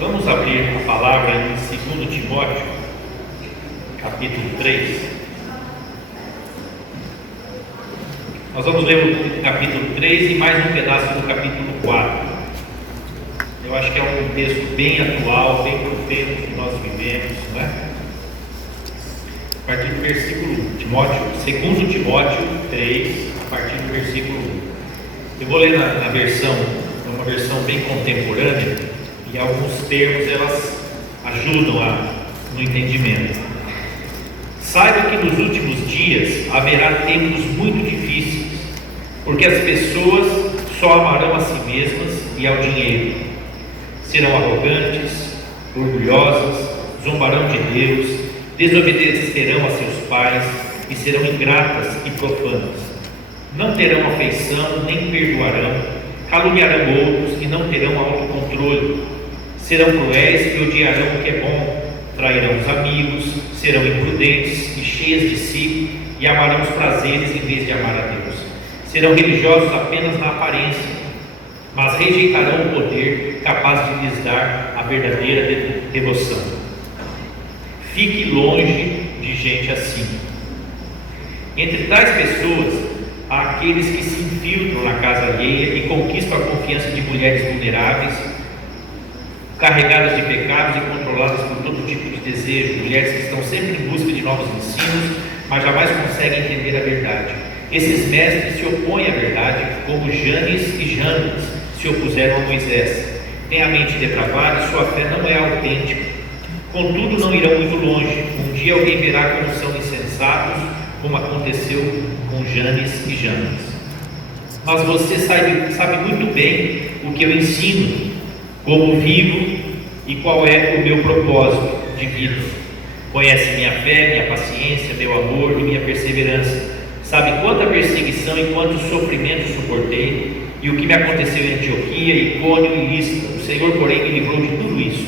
Vamos abrir a palavra em 2 Timóteo, capítulo 3. Nós vamos ler o capítulo 3 e mais um pedaço do capítulo 4. Eu acho que é um texto bem atual, bem profético que nós vivemos, não é? A partir do versículo 1, 2 Timóteo 3, a partir do versículo 1. Eu vou ler na versão, é uma versão bem contemporânea, e alguns termos elas ajudam no entendimento. Saiba que nos últimos dias haverá tempos muito difíceis, porque as pessoas só amarão a si mesmas e ao dinheiro. Serão arrogantes, orgulhosas, zombarão de Deus, desobedecerão a seus pais e serão ingratas e profanas. Não terão afeição, nem perdoarão, caluniarão outros e não terão autocontrole. Serão cruéis e odiarão o que é bom, trairão os amigos, serão imprudentes e cheias de si e amarão os prazeres em vez de amar a Deus. Serão religiosos apenas na aparência, mas rejeitarão o poder capaz de lhes dar a verdadeira devoção. Fique longe de gente assim. Entre tais pessoas há aqueles que se infiltram na casa alheia e conquistam a confiança de mulheres vulneráveis, carregadas de pecados e controladas por todo tipo de desejo, mulheres que estão sempre em busca de novos ensinos, mas jamais conseguem entender a verdade. Esses mestres se opõem à verdade, como Janes e Jambres se opuseram a Moisés. Têm a mente depravada e sua fé não é autêntica. Contudo, não irão muito longe. Um dia alguém verá como são insensatos, como aconteceu com Janes e Jambres. Mas você sabe muito bem o que eu ensino, como vivo e qual é o meu propósito de vida. Conhece minha fé, minha paciência, meu amor e minha perseverança. Sabe quanta perseguição e quantos sofrimentos suportei, e o que me aconteceu em Antioquia, Icônio e Listra. O Senhor, porém, me livrou de tudo isso.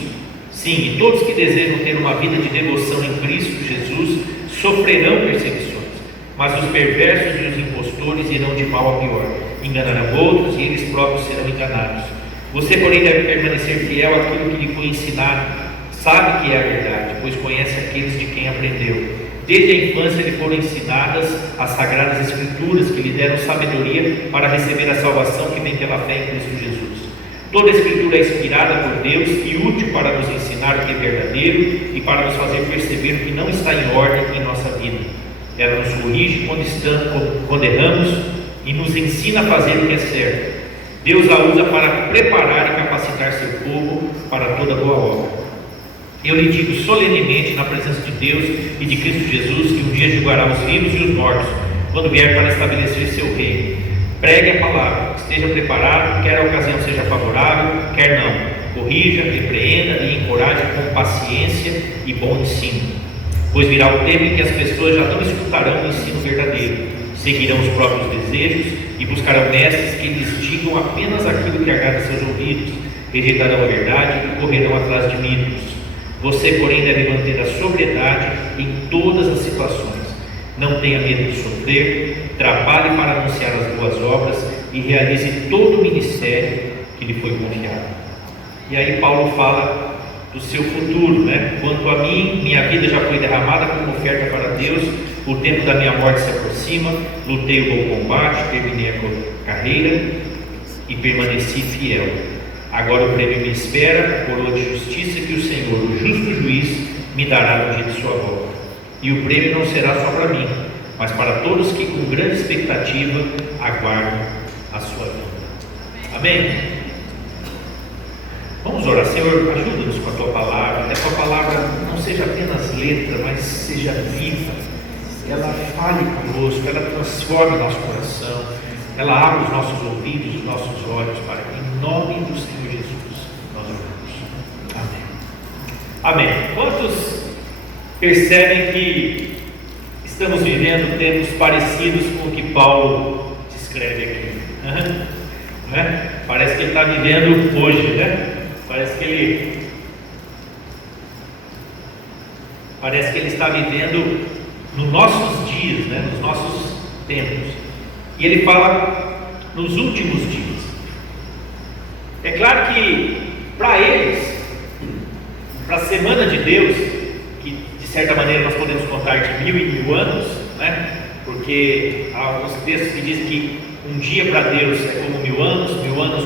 Sim, e todos que desejam ter uma vida de devoção em Cristo Jesus sofrerão perseguições, mas os perversos e os impostores irão de mal a pior. Enganarão outros e eles próprios serão enganados. Você, porém, deve permanecer fiel àquilo que lhe foi ensinado. Sabe que é a verdade, pois conhece aqueles de quem aprendeu. Desde a infância lhe foram ensinadas as sagradas Escrituras, que lhe deram sabedoria para receber a salvação que vem pela fé em Cristo Jesus. Toda a Escritura é inspirada por Deus e útil para nos ensinar o que é verdadeiro e para nos fazer perceber o que não está em ordem em nossa vida. Ela nos corrige quando erramos e nos ensina a fazer o que é certo. Deus a usa para preparar e capacitar seu povo para toda boa obra. Eu lhe digo solenemente, na presença de Deus e de Cristo Jesus, que um dia julgará os vivos e os mortos, quando vier para estabelecer seu reino. Pregue a palavra, esteja preparado, quer a ocasião seja favorável, quer não. Corrija, repreenda e encoraje com paciência e bom ensino. Pois virá o tempo em que as pessoas já não escutarão o ensino verdadeiro, seguirão os próprios desejos e buscarão mestres que lhes digam apenas aquilo que agrada seus ouvidos, rejeitarão a verdade e correrão atrás de mitos. Você, porém, deve manter a sobriedade em todas as situações. Não tenha medo de sofrer, trabalhe para anunciar as boas obras e realize todo o ministério que lhe foi confiado. E aí Paulo fala do seu futuro, né? Quanto a mim, minha vida já foi derramada como oferta para Deus, o tempo da minha morte se aproxima, lutei o bom combate, terminei a carreira e permaneci fiel. Agora o prêmio me espera, a coroa de justiça que o Senhor, o justo juiz, me dará no dia de sua volta. E o prêmio não será só para mim, mas para todos que com grande expectativa aguardam a sua vinda. Amém? Vamos orar. Senhor, ajuda-nos com a Tua palavra. Que a Tua palavra não seja apenas letra, mas seja viva. Ela fale conosco, ela transforme nosso coração, ela abre os nossos ouvidos, os nossos olhos, para que em nome do Senhor Jesus nós oramos. Amém. Amém. Quantos percebem que estamos vivendo tempos parecidos com o que Paulo descreve aqui? Né? Parece que ele está vivendo hoje, né? Parece que ele está vivendo nos nossos dias, né? Nos nossos tempos. E ele fala nos últimos dias. É claro que para eles para a semana de Deus, que de certa maneira nós podemos contar de 1000 em 1000 anos, né? Porque há alguns textos que dizem que um dia para Deus é como 1000 anos, 1000 anos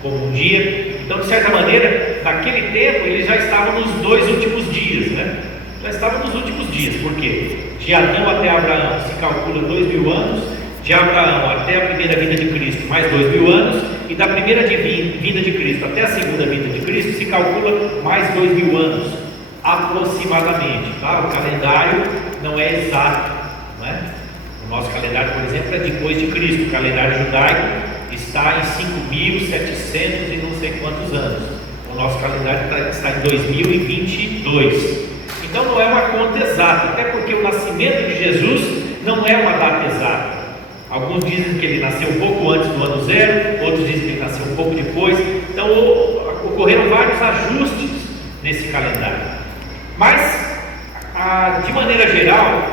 como um dia. Então, de certa maneira, naquele tempo eles já estavam nos 2 últimos dias, né? Já estavam nos últimos dias, porque de Adão até Abraão se calcula 2000 anos, de Abraão até a primeira vinda de Cristo mais 2000 anos, e da primeira vinda de Cristo até a segunda vinda de Cristo se calcula mais 2000 anos, aproximadamente, tá? O calendário não é exato, né? O nosso calendário, por exemplo, é depois de Cristo. O calendário judaico está em 5.700 e não sei quantos anos. O nosso calendário está em 2022. Então não é uma conta exata, até porque o nascimento de Jesus não é uma data exata. Alguns dizem que ele nasceu um pouco antes do ano zero, outros dizem que ele nasceu um pouco depois. Então ocorreram vários ajustes nesse calendário. Mas, de maneira geral,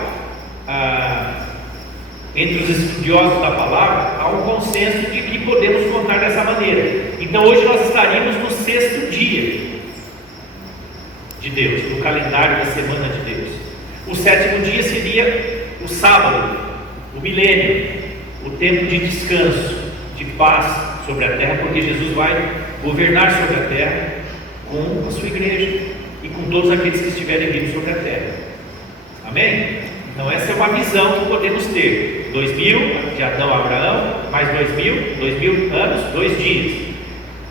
entre os estudiosos da palavra, há um consenso de que podemos contar dessa maneira. Então hoje nós estaríamos no 6º dia de Deus, no calendário da semana de Deus. O 7º dia seria o sábado, o milênio, o tempo de descanso, de paz sobre a terra, porque Jesus vai governar sobre a terra com a sua igreja e com todos aqueles que estiverem vivos sobre a terra. Amém? Então essa é uma visão que podemos ter. 2000 de Adão a Abraão, mais 2000 anos, 2 dias.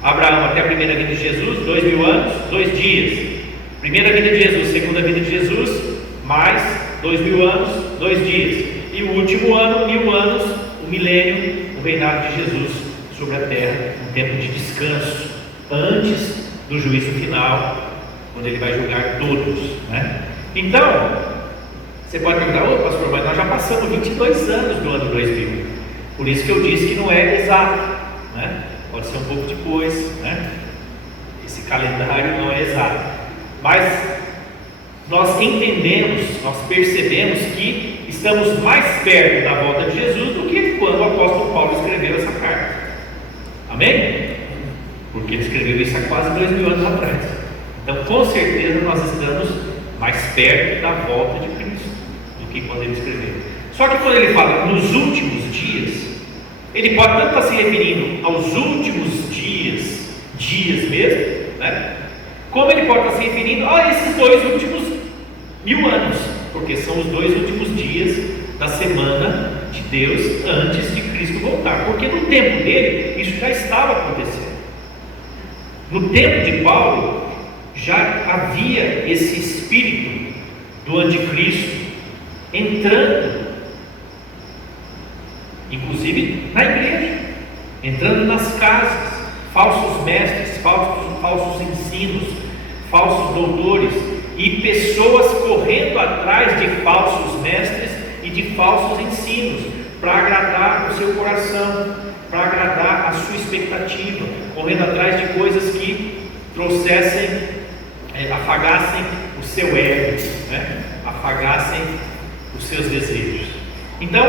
Abraão até a primeira vinda de Jesus, 2000 anos, 2 dias. Primeira vinda de Jesus, segunda vinda de Jesus, mais 2000 anos, 2 dias. E o último ano, 1000 anos, o milênio, o reinado de Jesus sobre a terra, um tempo de descanso, antes do juízo final, quando ele vai julgar todos, né? Então, você pode perguntar: ô pastor, mas nós já passamos 22 anos do ano 2000. Por isso que eu disse que não é exato, né? Pode ser um pouco depois, né? Esse calendário não é exato. Mas nós entendemos, nós percebemos que estamos mais perto da volta de Jesus do que quando o apóstolo Paulo escreveu essa carta. Amém? Porque ele escreveu isso há quase 2000 anos atrás. Então, com certeza, nós estamos mais perto da volta de Cristo do que quando ele escreveu. Só que quando ele fala nos últimos dias, ele pode tanto estar se referindo aos últimos dias mesmo, né? Como ele pode estar se referindo a esses 2 últimos 1000 anos, porque são os 2 últimos dias da semana de Deus antes de Cristo voltar, porque no tempo dele isso já estava acontecendo. No tempo de Paulo já havia esse espírito do anticristo entrando, inclusive na igreja, entrando nas casas, falsos mestres, falsos ensinos, falsos doutores e pessoas correndo atrás de falsos mestres e de falsos ensinos para agradar o seu coração, para agradar a sua expectativa, correndo atrás de coisas que trouxessem, afagassem o seu ego, né? Afagassem os seus desejos. Então,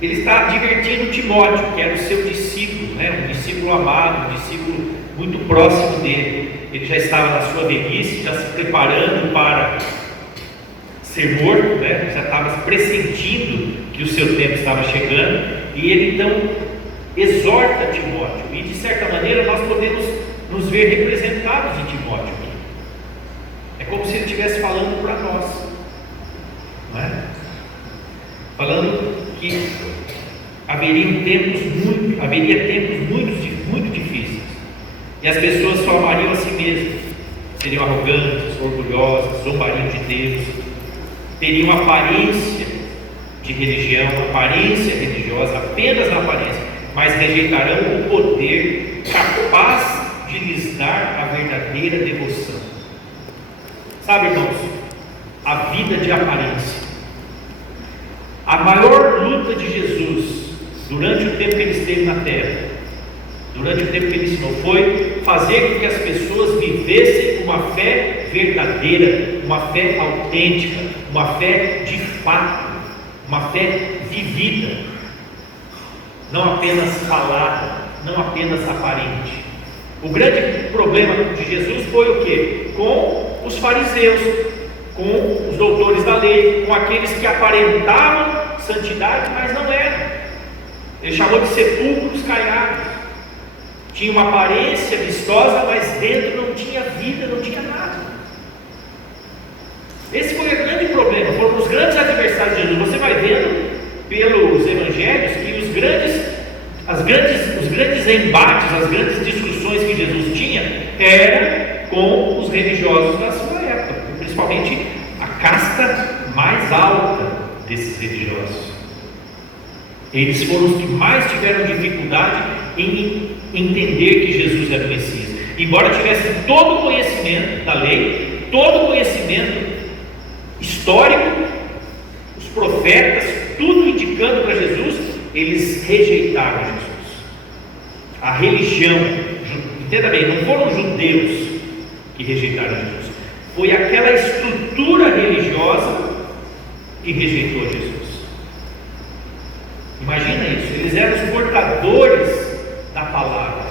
ele está advertindo Timóteo, que era o seu discípulo, né? Um discípulo amado, um discípulo muito próximo dele. Ele já estava na sua velhice, já se preparando para ser morto, né? Já estava pressentindo que o seu tempo estava chegando, e ele então exorta Timóteo, e de certa maneira nós podemos nos ver representados em Timóteo aqui. É como se ele estivesse falando para nós, não é? Falando que haveria tempos muito difíceis, e as pessoas só amariam a si mesmas, seriam arrogantes, orgulhosas, zombariam de Deus, teriam aparência de religião, aparência religiosa, apenas na aparência, mas rejeitarão o poder capaz de lhes dar a verdadeira devoção. Sabe, irmãos, a vida de aparência, a maior luta de Jesus durante o tempo que ele esteve na terra, durante o tempo que ele ensinou, foi fazer com que as pessoas vivessem uma fé verdadeira, uma fé autêntica, uma fé de fato, uma fé vivida, não apenas falada, não apenas aparente. O grande problema de Jesus foi o quê? Com os fariseus, com os doutores da lei, com aqueles que aparentavam santidade, mas não eram. Ele chamou de sepulcros caiados. Tinha uma aparência vistosa, mas dentro não tinha vida, não tinha nada. Esse foi o grande problema, foram os grandes adversários de Jesus. Você vai vendo pelos evangelhos que os grandes embates, as grandes discussões que Jesus tinha eram com os religiosos da sua época, principalmente a casta mais alta desses religiosos. Eles foram os que mais tiveram dificuldade em entender que Jesus era o Messias, embora tivessem todo o conhecimento da lei, todo o conhecimento histórico, os profetas, tudo indicando para Jesus. Eles rejeitaram Jesus. A religião, entenda bem, não foram os judeus que rejeitaram Jesus, foi aquela estrutura religiosa que rejeitou Jesus. Imagina isso, eles eram os portadores da palavra,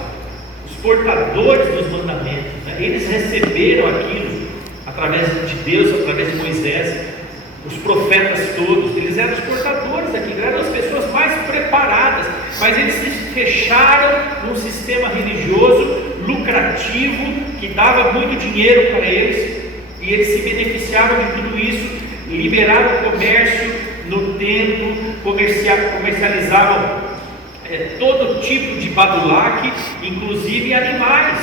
os portadores dos mandamentos, né? Eles receberam aquilo através de Deus, através de Moisés, os profetas todos, eles eram os portadores daquilo, eram as pessoas mais preparadas, mas eles se fecharam num sistema religioso lucrativo, que dava muito dinheiro para eles, e eles se beneficiavam de tudo isso, liberaram o comércio no templo, comercializavam todo tipo de badulaque, inclusive animais,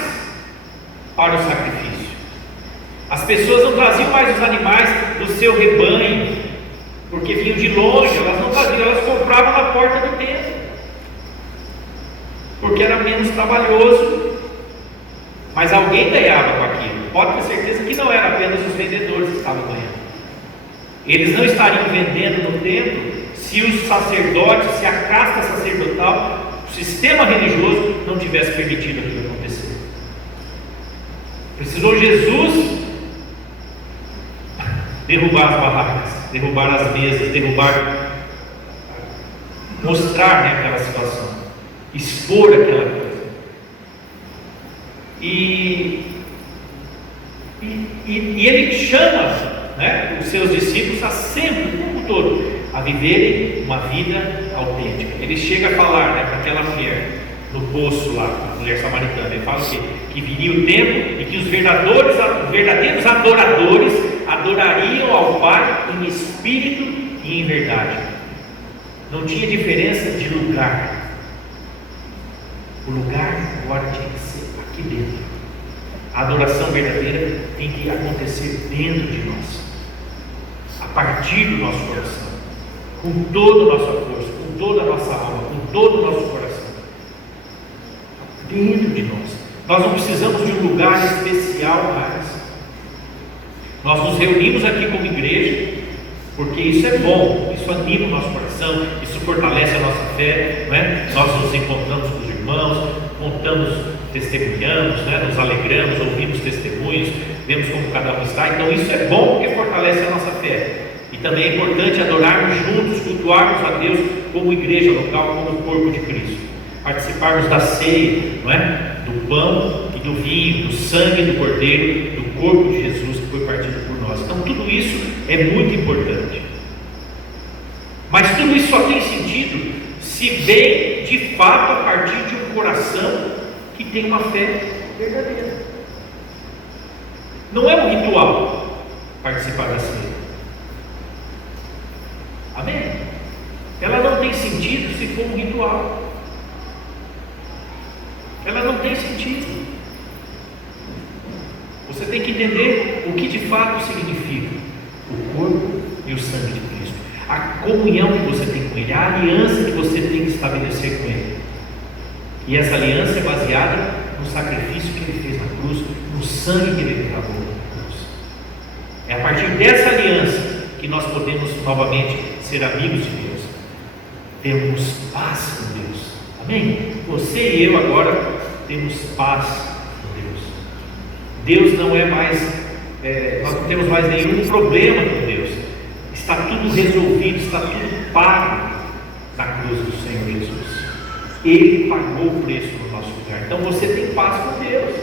para o sacrifício. As pessoas não traziam mais os animais do seu rebanho, porque vinham de longe, elas não traziam, elas compravam na porta do templo, porque era menos trabalhoso, mas alguém ganhava com aquilo. Pode ter certeza que não era apenas os vendedores que estavam ganhando. Eles não estariam vendendo no templo se os sacerdotes, se a casta sacerdotal, o sistema religioso não tivesse permitido aquilo acontecer. Precisou Jesus derrubar as barracas, derrubar as mesas, mostrar, né, aquela situação, expor aquela coisa. E ele chama, né, os seus discípulos a sempre, o tempo todo, a viverem uma vida autêntica. Ele chega a falar, né, para aquela mulher no poço lá, a mulher samaritana. Ele fala que viria o tempo em que os verdadeiros adoradores adorariam ao Pai em espírito e em verdade. Não tinha diferença de lugar. O lugar agora tinha que ser aqui dentro. A adoração verdadeira tem que acontecer dentro de nós, a partir do nosso coração, com toda a nossa força, com toda a nossa alma, com todo o nosso coração, dentro de nós. Nós não precisamos de um lugar especial mais. Nós nos reunimos aqui como igreja, porque isso é bom, isso anima o nosso coração, isso fortalece a nossa fé, não é? Nós nos encontramos com os irmãos, testemunhamos, né? Nos alegramos, ouvimos testemunhos, vemos como cada um está. Então isso é bom porque fortalece a nossa fé. E também é importante adorarmos juntos, cultuarmos a Deus como igreja local, como o corpo de Cristo, participarmos da ceia, não é? Do pão e do vinho, do sangue do Cordeiro, do corpo de Jesus que foi partido por nós. Então tudo isso é muito importante, mas tudo isso só tem sentido se vem de fato a partir de um coração que tem uma fé verdadeira. Não é um ritual participar da ceia, amém? Ela não tem sentido se for um ritual, ela não tem sentido. Você tem que entender o que de fato significa o corpo e o sangue de Cristo, a comunhão que você tem com Ele, a aliança que você tem que estabelecer com Ele. E essa aliança é baseada no sacrifício que Ele fez na cruz, no sangue que Ele derramou na cruz. É a partir dessa aliança que nós podemos novamente ser amigos de Deus, temos paz com Deus, amém? Você e eu agora temos paz com Deus. Deus não é mais, nós não temos mais nenhum problema com Deus. Está tudo resolvido, está tudo pago na cruz do Senhor Jesus. Ele pagou o preço no nosso lugar. Então você tem paz com Deus.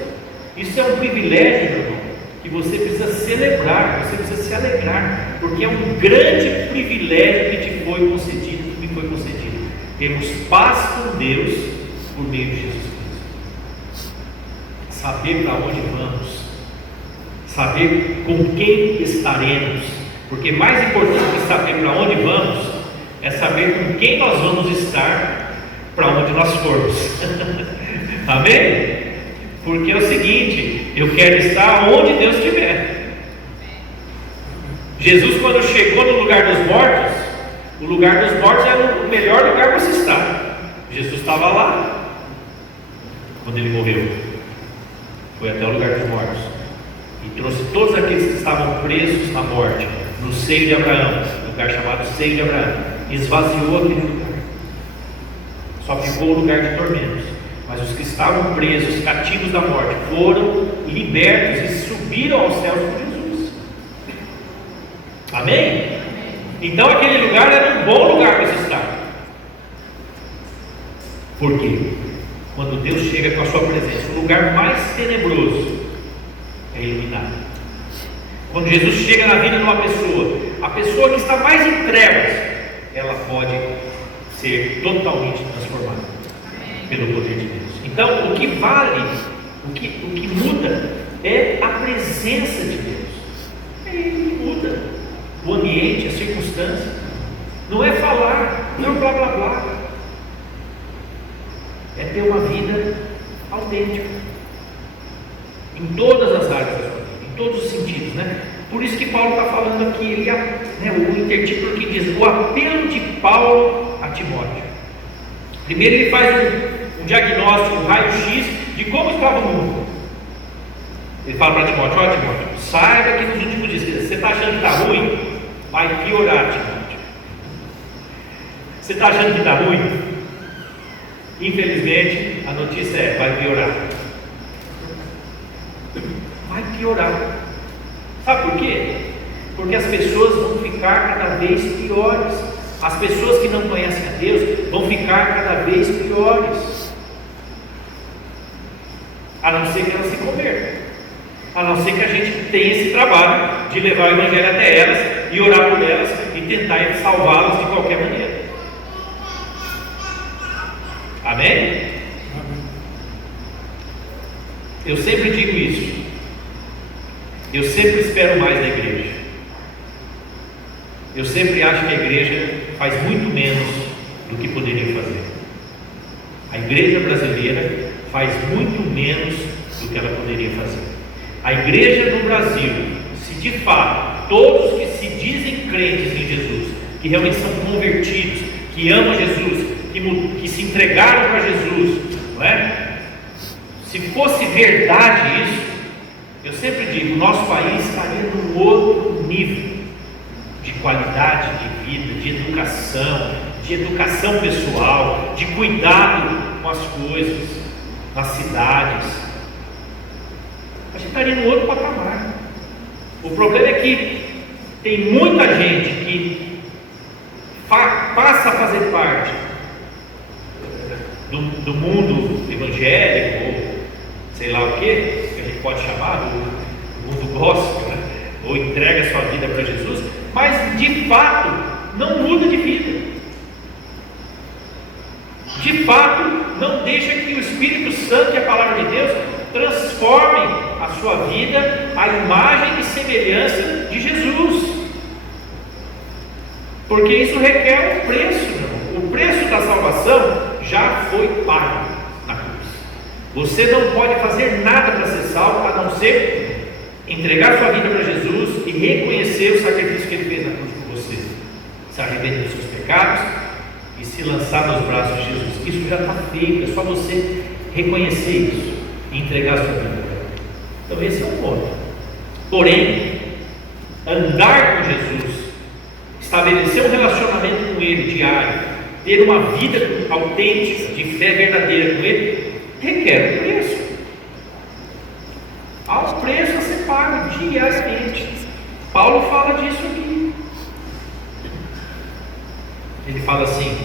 Isso é um privilégio, meu irmão, que você precisa celebrar, você precisa se alegrar, porque é um grande privilégio que te foi concedido, que me foi concedido. Temos paz com Deus por meio de Jesus Cristo. Saber para onde vamos, saber com quem estaremos, porque mais importante que saber para onde vamos é saber com quem nós vamos estar para onde nós formos. Amém? Porque é o seguinte, eu quero estar onde Deus estiver. Jesus, quando chegou no lugar dos mortos, o lugar dos mortos era o melhor lugar para você estar. Jesus estava lá quando ele morreu, foi até o lugar dos mortos e trouxe todos aqueles que estavam presos na morte, no seio de Abraão, lugar chamado seio de Abraão, esvaziou aquele lugar, só ficou o lugar de tormentos. Mas os que estavam presos, cativos da morte, foram libertos e subiram aos céus com Jesus. Amém? Então aquele lugar era um bom lugar para se estar. Por quê? Quando Deus chega com a sua presença, o lugar mais tenebroso é iluminado. Quando Jesus chega na vida de uma pessoa, a pessoa que está mais em trevas, ela pode ser totalmente transformada pelo poder de Deus. Então, o que vale, o que muda é a presença de Deus. É Ele que muda o ambiente, a circunstância. Não é falar, não é blá blá blá. É ter uma vida autêntica em todas as áreas da sua vida, em todos os sentidos, né? Por isso que Paulo está falando aqui, o intertítulo que diz: o apelo de Paulo a Timóteo. Primeiro ele faz um diagnóstico, um raio-x de como estava o mundo. Ele fala para Timóteo: ó Timóteo, saiba que nos últimos dias, você está achando que está ruim? Vai piorar, Timóteo. Você está achando que está ruim? Infelizmente, a notícia é: vai piorar. Vai piorar. Sabe por quê? Porque as pessoas vão ficar cada vez piores. As pessoas que não conhecem a Deus vão ficar cada vez piores, a não ser que elas se convertam, a não ser que a gente tenha esse trabalho de levar o Evangelho até elas e orar por elas e tentar salvá-las de qualquer maneira. Amém? Eu sempre digo isso. Eu sempre espero mais da igreja. Eu sempre acho que a igreja faz muito menos do que poderia fazer. A igreja brasileira faz muito menos do que ela poderia fazer. A igreja no Brasil, se de fato todos que se dizem crentes em Jesus, que realmente são convertidos, que amam Jesus, que se entregaram para Jesus, não é? Se fosse verdade isso, eu sempre digo, o nosso país estaria num outro nível de qualidade de vida, de educação pessoal, de cuidado com as coisas, nas cidades. A gente estaria no outro patamar. O problema é que tem muita gente que passa a fazer parte do mundo evangélico, ou sei lá o que a gente pode chamar, do mundo gospel, né? Ou entrega sua vida para Jesus, mas de fato não muda de vida. De fato não deixa que o Espírito Santo e a palavra de Deus transformem a sua vida à imagem e semelhança de Jesus, porque isso requer um preço, irmão. O preço da salvação já foi pago na cruz. Você não pode fazer nada para ser salvo, a não ser entregar sua vida para Jesus e reconhecer o sacrifício que Ele fez na cruz por você, se arrepender dos seus pecados e se lançar nos braços de Jesus. Isso já está feito, é só você reconhecer isso e entregar sua vida para Ele. Então esse é o ponto. Porém, andar com Jesus, estabelecer um relacionamento com Ele diário, ter uma vida autêntica, de fé verdadeira com Ele, requer um preço. Há um preço a ser pago diariamente. Paulo fala disso aqui. Ele fala assim: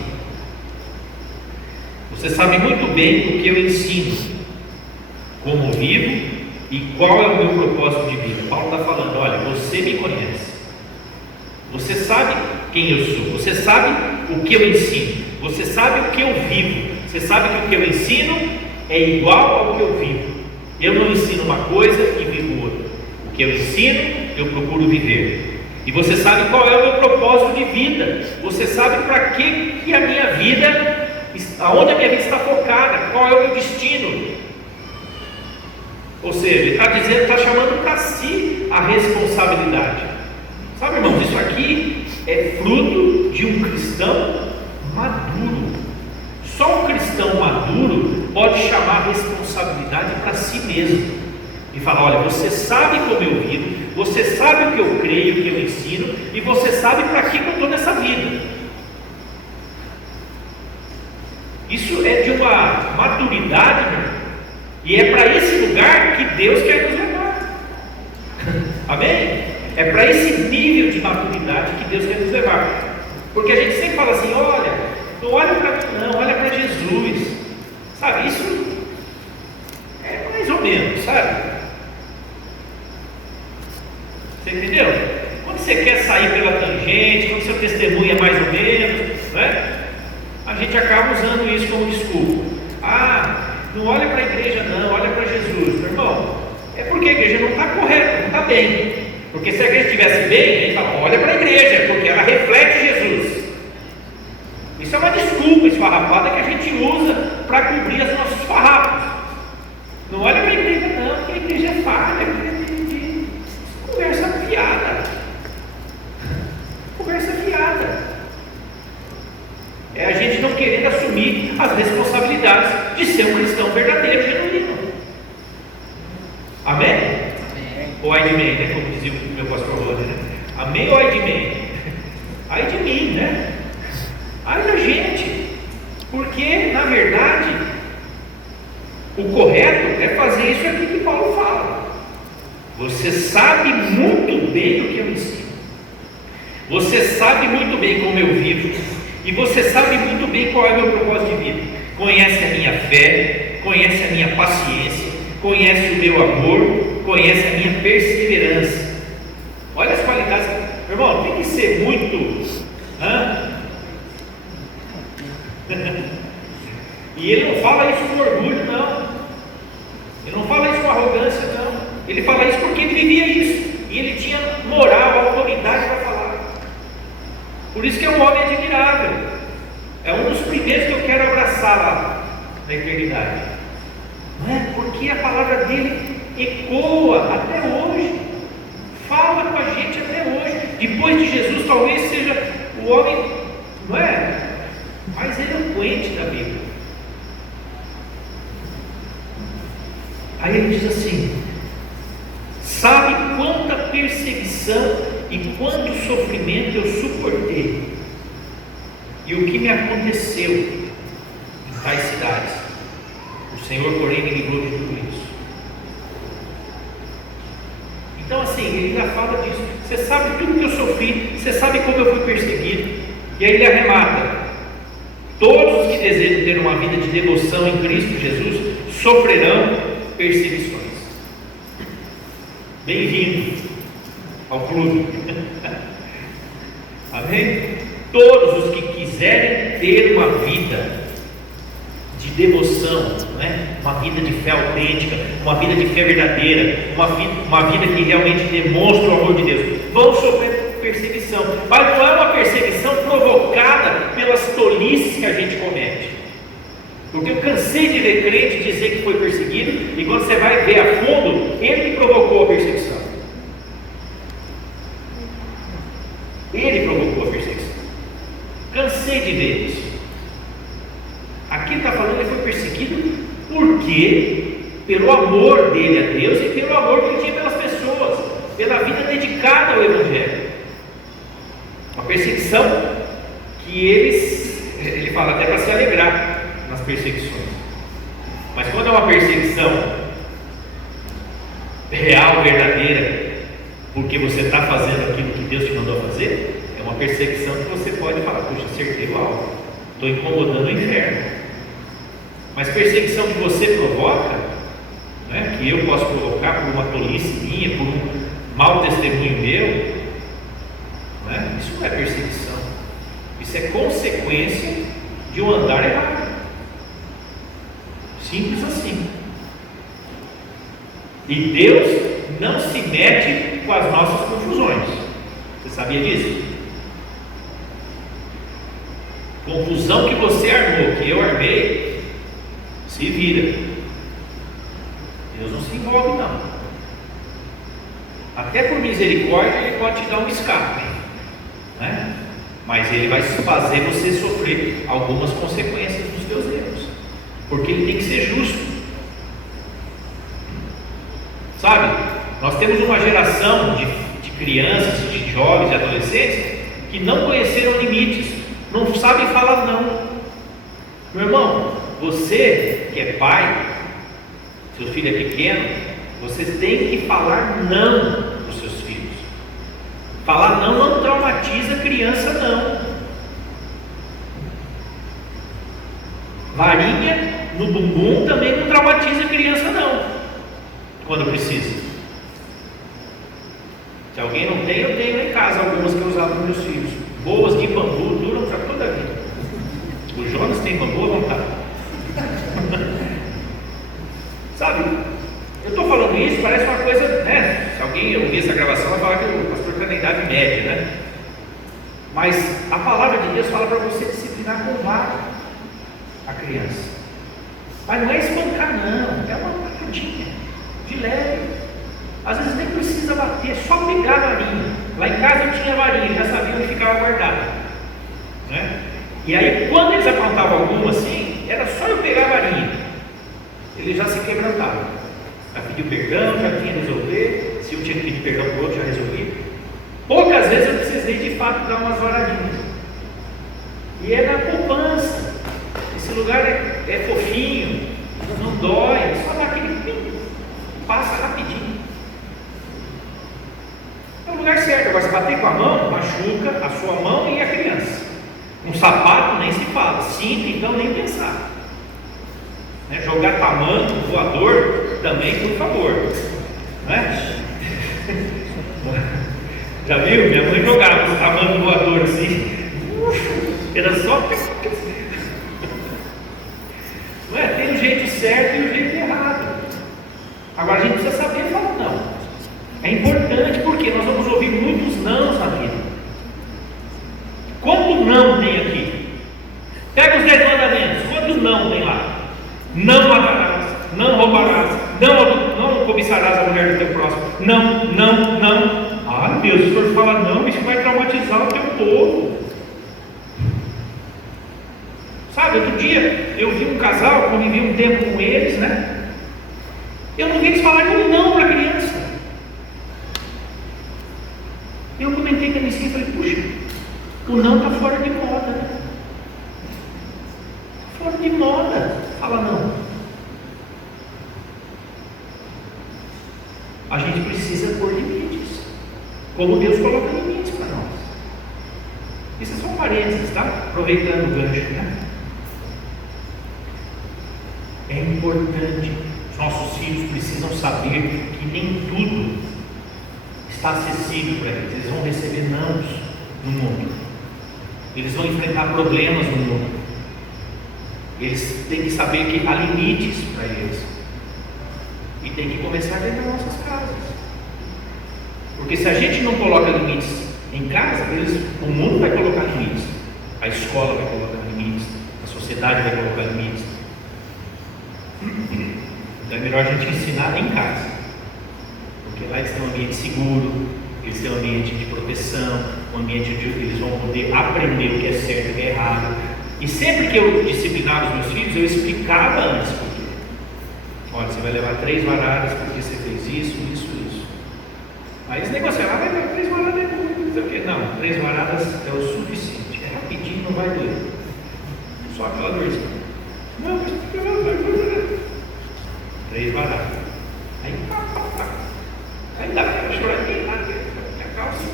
Você sabe muito bem o que eu ensino, como vivo e qual é o meu propósito de vida. Paulo está falando: olha, você me conhece, você sabe quem eu sou, você sabe o que eu ensino, você sabe o que eu vivo, você sabe que o que eu ensino é igual ao que eu vivo. Eu não ensino uma coisa e vivo outra. O que eu ensino, eu procuro viver. E você sabe qual é o meu propósito de vida. Você sabe para que a minha vida, aonde a minha vida está focada, qual é o meu destino. Ou seja, ele está dizendo, está chamando para si a responsabilidade. Sabe, irmãos, isso aqui é fruto de um cristão maduro. Só um cristão maduro pode chamar responsabilidade para si mesmo e falar: olha, você sabe como eu vivo, você sabe o que eu creio, o que eu ensino, e você sabe para que eu estou nessa vida. Isso é de uma maturidade, irmão, e é para esse lugar que Deus quer nos levar. Amém? É para esse nível de maturidade que Deus quer nos levar. Porque a gente sempre fala assim: olha, não olha para mim não, olha para Jesus. Sabe, isso é mais ou menos, sabe? Você entendeu? Quando você quer sair pela tangente, quando seu testemunho é mais ou menos, né? A gente acaba usando isso como desculpa. Ah, não olha para a igreja não, olha para Jesus. Meu irmão, é porque a igreja não está correta, não está bem. Porque se a igreja estivesse bem, a gente fala: olha para a igreja, porque ela reflete Jesus. Isso é uma desculpa esfarrapada que a gente usa para cobrir os nossos farrapos. Não olha para a igreja não, porque a igreja é falha, de conversa fiada. Conversa fiada. É a gente não querer assumir as responsabilidades de ser um cristão verdadeiro, genuíno. Amém? Amém. Ou ai de mim, né? Como dizia o meu pastor Rony, né? Amém ou ai de mim? Ai de mim, né? Ai da gente. Porque, na verdade, o correto é fazer isso aqui que Paulo fala. Você sabe muito bem o que eu ensino. Você sabe muito bem como eu vivo. E você sabe muito bem qual é o meu propósito de vida. Conhece a minha fé, conhece a minha paciência, conhece o meu amor, conhece a minha perseverança. Olha as qualidades. Meu irmão, tem que ser muito... E ele não fala isso com orgulho, não. Ele não fala isso com arrogância, não. Ele fala isso porque ele vivia isso. E ele tinha moral, autoridade para falar. Por isso que é um homem admirável. É um dos primeiros que eu quero abraçar lá na eternidade. Não é? Porque a palavra dele ecoa até hoje. Fala com a gente até hoje. Depois de Jesus, talvez seja o homem, não é, mais eloquente da Bíblia. Aí ele diz assim: sabe quanta perseguição e quanto sofrimento eu suportei, e o que me aconteceu em tais cidades. O Senhor, porém, me livrou de tudo isso. Então, assim, ele já fala disso. Você sabe tudo que eu sofri, você sabe como eu fui perseguido. E aí ele arremata: todos os que desejam ter uma vida de devoção em Cristo Jesus sofrerão perseguições. Bem-vindo ao clube. Amém? Todos os que quiserem ter uma vida de devoção, não é? Uma vida de fé autêntica, uma vida de fé verdadeira, uma vida que realmente demonstra o amor de Deus, vão sofrer perseguição. Mas não é uma perseguição provocada pelas tolices que a gente comete. Porque eu cansei de ver crente dizer que foi perseguido, e quando você vai ver a fundo, ele que provocou a perseguição. Ele provocou a perseguição. Cansei de ver isso. Aqui está falando que ele foi perseguido porque pelo amor dele a Deus e pelo amor que ele tinha pelas pessoas, pela vida dedicada ao Evangelho. Uma perseguição que ele fala até para se alegrar nas perseguições. Mas quando é uma perseguição real, verdadeira, porque você está fazendo aquilo que Deus te mandou fazer, é uma perseguição que você pode falar: puxa, acertei o alvo, estou incomodando o inferno. Mas perseguição que você provoca, né, que eu posso provocar por uma tolice minha, por um mau testemunho meu, né, isso não é perseguição. Isso é consequência de um andar errado. Simples assim. E Deus não se mete com as nossas confusões. Você sabia disso? Confusão que você armou, que eu armei, se vira. Deus não se envolve, não. Até por misericórdia Ele pode te dar um escape, né? Mas Ele vai fazer você sofrer algumas consequências dos seus erros, porque Ele tem que ser justo. Sabe, nós temos uma geração de crianças, de jovens, de adolescentes que não conheceram limites, não sabem falar não. Meu irmão, você que é pai, seu filho é pequeno, você tem que falar não para os seus filhos. Falar não traumatiza a criança, não. Varinha no bumbum também não traumatiza a criança, não, quando precisa. Se alguém não tem, eu tenho em casa algumas que eu usava para meus filhos. Boas de bambu, duram para toda a vida. O Jonas tem bambu à vontade. Sabe, eu estou falando isso, parece uma coisa, né? Se alguém ouvir essa gravação, vai falar que o pastor está na idade média, né? Mas a palavra de Deus fala para você disciplinar com vara a criança. Mas não é espancar, não, é uma patadinha de leve. Às vezes nem precisa bater, é só pegar a varinha. Lá em casa eu tinha varinha, já sabia onde ficava guardada, né? E aí quando eles aprontavam alguma assim, era só eu pegar a varinha, ele já se quebrantava, já pediu perdão, já tinha resolver. Se eu tinha que pedir perdão para o outro, já resolvi. Poucas vezes eu precisei de fato dar umas varadinhas, e é na poupança. Esse lugar é fofinho, não dói, só dá aquele pim, passa rapidinho. É o lugar certo. Agora, se bater com a mão, machuca a sua mão e a criança. Um sapato nem se fala, cinto então nem pensar, né? Jogar tamanco, voador também, por favor, né? Já viu? Minha mãe jogava os tamanco voador assim, era só. Não é? Tem o jeito certo e o jeito errado. Agora a gente precisa saber falar não. É importante porque nós vamos ouvir muitos nãos na vida. Quanto não tem aqui? Pega os 10 mandamentos. Quanto não tem lá? Não matarás, não roubarás, não cobiçarás a mulher do teu próximo. Não. Ah, Deus, se o Senhor fala não, isso vai traumatizar o teu povo. Sabe, outro dia eu vi um casal, convivi um tempo com eles, né? Eu não vi eles falarem um não para a criança. Eu comentei com a minha filha e falei, puxa, o não está fora de moda, né? Fora de moda, fala não. A gente precisa pôr limites, como Deus coloca limites para nós. Isso é só um parênteses, tá? Aproveitando o gancho, né? É importante, os nossos filhos precisam saber que nem tudo está acessível para eles. Eles vão receber nãos no mundo, eles vão enfrentar problemas no mundo, eles têm que saber que há limites para eles, e tem que começar dentro das nossas casas, porque se a gente não coloca limites em casa, o mundo vai colocar limites, a escola vai colocar limites, a sociedade vai colocar limites. Então é melhor a gente ensinar em casa, porque lá eles têm um ambiente seguro, eles têm um ambiente de proteção, um ambiente onde eles vão poder aprender o que é certo e o que é errado. E sempre que eu disciplinava os meus filhos, eu explicava antes por quê. Olha, você vai levar 3 varadas porque você fez isso. Aí esse negócio vai levar 3 varadas, não sei o quê. Não, 3 varadas é o suficiente, é rapidinho, não vai doer, só aquela dorzinha. Não, 3 varadas. Aí aí dá para chorar aqui, a calça.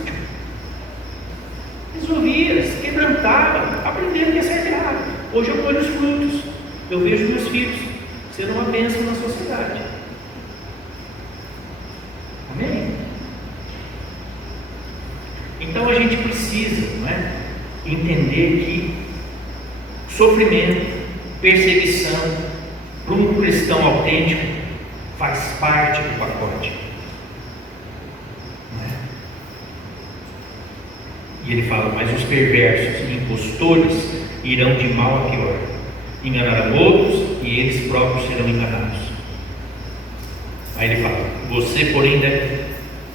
Resolvia, se quebrantaram, aprenderam que é certo e errado. Hoje eu colho os frutos. Eu vejo meus filhos sendo uma bênção na sociedade. Amém? Então a gente precisa, não é, entender que sofrimento, perseguição, para um cristão autêntico, faz parte do pacote. Não é? E ele fala, mas os perversos e impostores irão de mal a pior, enganarão outros e eles próprios serão enganados. Aí ele fala, você porém deve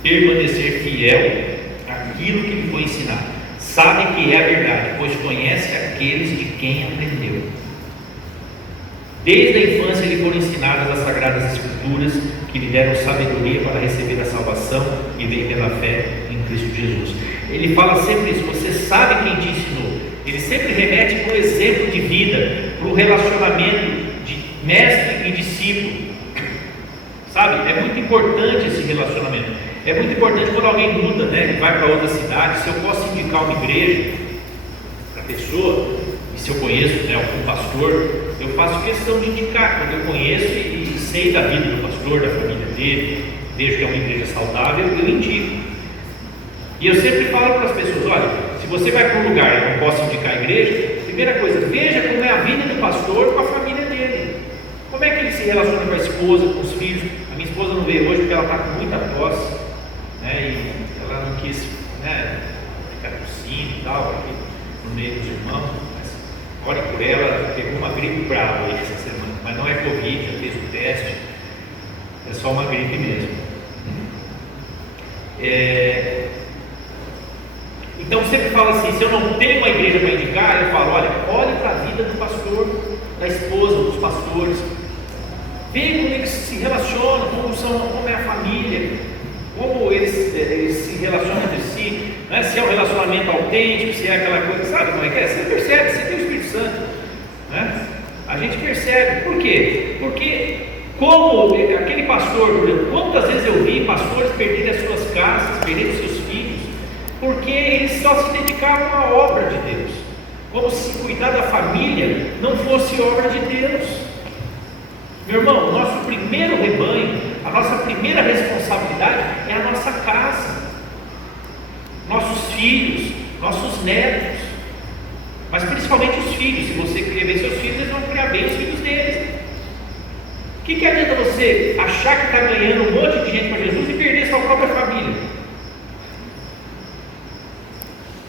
permanecer fiel àquilo que lhe foi ensinado, sabe que é a verdade, pois conhece aqueles de quem aprendeu. Desde a infância lhe foram ensinadas as sagradas escrituras, que lhe deram sabedoria para receber a salvação e vem pela fé em Cristo Jesus. Ele fala sempre isso, você sabe quem te ensinou. Ele sempre remete para o exemplo de vida, para o relacionamento de mestre e discípulo. Sabe, é muito importante esse relacionamento. É muito importante quando alguém muda, né? Ele vai para outra cidade. Se eu posso indicar uma igreja para a pessoa, e se eu conheço, né, algum pastor, eu faço questão de indicar, quando eu conheço e sei da vida do pastor, da família dele, vejo que é uma igreja saudável, eu indico. E eu sempre falo para as pessoas, olha, se você vai para um lugar e não posso indicar a igreja, primeira coisa, veja como é a vida do pastor com a família dele. Como é que ele se relaciona com a esposa, com os filhos. A minha esposa não veio hoje porque ela está com muita tosse, né, e ela não quis, né, ficar tossindo e tal, aqui no meio dos irmãos. Ore por ela, pegou uma gripe brava aí essa semana, mas não é Covid, já fez o teste, é só uma gripe mesmo. Então sempre fala assim, se eu não tenho uma igreja para indicar, eu falo, olhe para a vida do pastor, da esposa, dos pastores, veja como eles se relacionam, como é a família, como eles se relacionam entre si, né? Se é um relacionamento autêntico, se é aquela coisa, sabe como é que é? Você percebe, você tem o Espírito Santo, né? A gente percebe, por quê? Porque como aquele pastor, por exemplo, quantas vezes eu vi pastores perderem as suas casas, perderem os seus filhos, porque eles só se dedicavam à obra de Deus, como se cuidar da família não fosse obra de Deus. Meu irmão, o nosso primeiro rebanho, a nossa primeira responsabilidade é a nossa casa, nossos filhos, nossos netos, mas principalmente os filhos. Se você criar bem seus filhos, eles vão criar bem os filhos deles. O que adianta você achar que está ganhando um monte de gente para Jesus e perder sua própria família?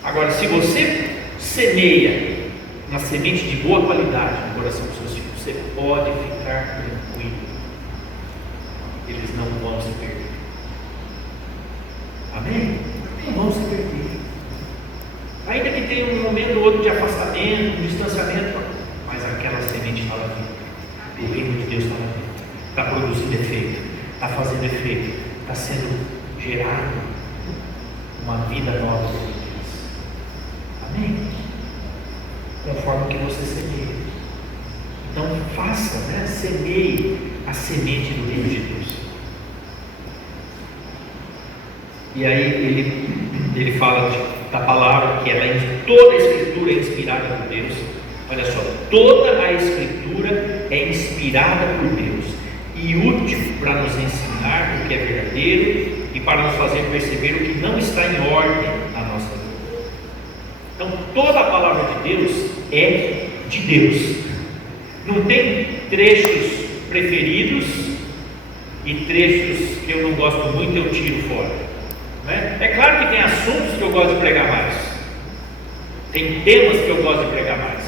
Agora, se você semeia na semente de boa qualidade no coração dos seus filhos, você pode ficar tranquilo, eles não vão se perder. Amém? Não vão se perder, ainda que tenha um momento ou outro de afastamento, de distanciamento, mas aquela semente está lá dentro, o reino de Deus está lá dentro, está produzindo efeito, está fazendo efeito, está sendo gerado uma vida nova de Deus. Amém? Conforme que você semeia. Então faça, né? Semeie a semente do reino de Deus. E aí ele fala da palavra, que ela, toda a escritura é inspirada por Deus. Olha só, toda a escritura é inspirada por Deus e útil para nos ensinar o que é verdadeiro e para nos fazer perceber o que não está em ordem na nossa vida. Então toda a palavra de Deus é de Deus. Não tem trechos preferidos e trechos que eu não gosto muito, eu tiro fora, né? É claro que tem assuntos que eu gosto de pregar mais, tem temas que eu gosto de pregar mais,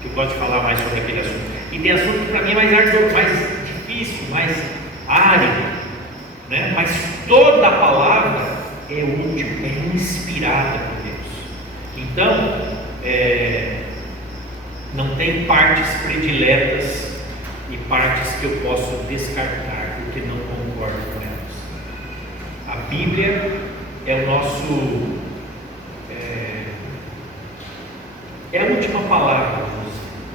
que eu gosto de falar mais sobre aquele assunto, e tem assunto que para mim é mais ardoroso, mais difícil, mais árido, né? Mas toda a palavra é útil, é inspirada por Deus. Então não tem partes prediletas e partes que eu posso descartar porque não concordo com elas. A Bíblia é o nosso é a última palavra.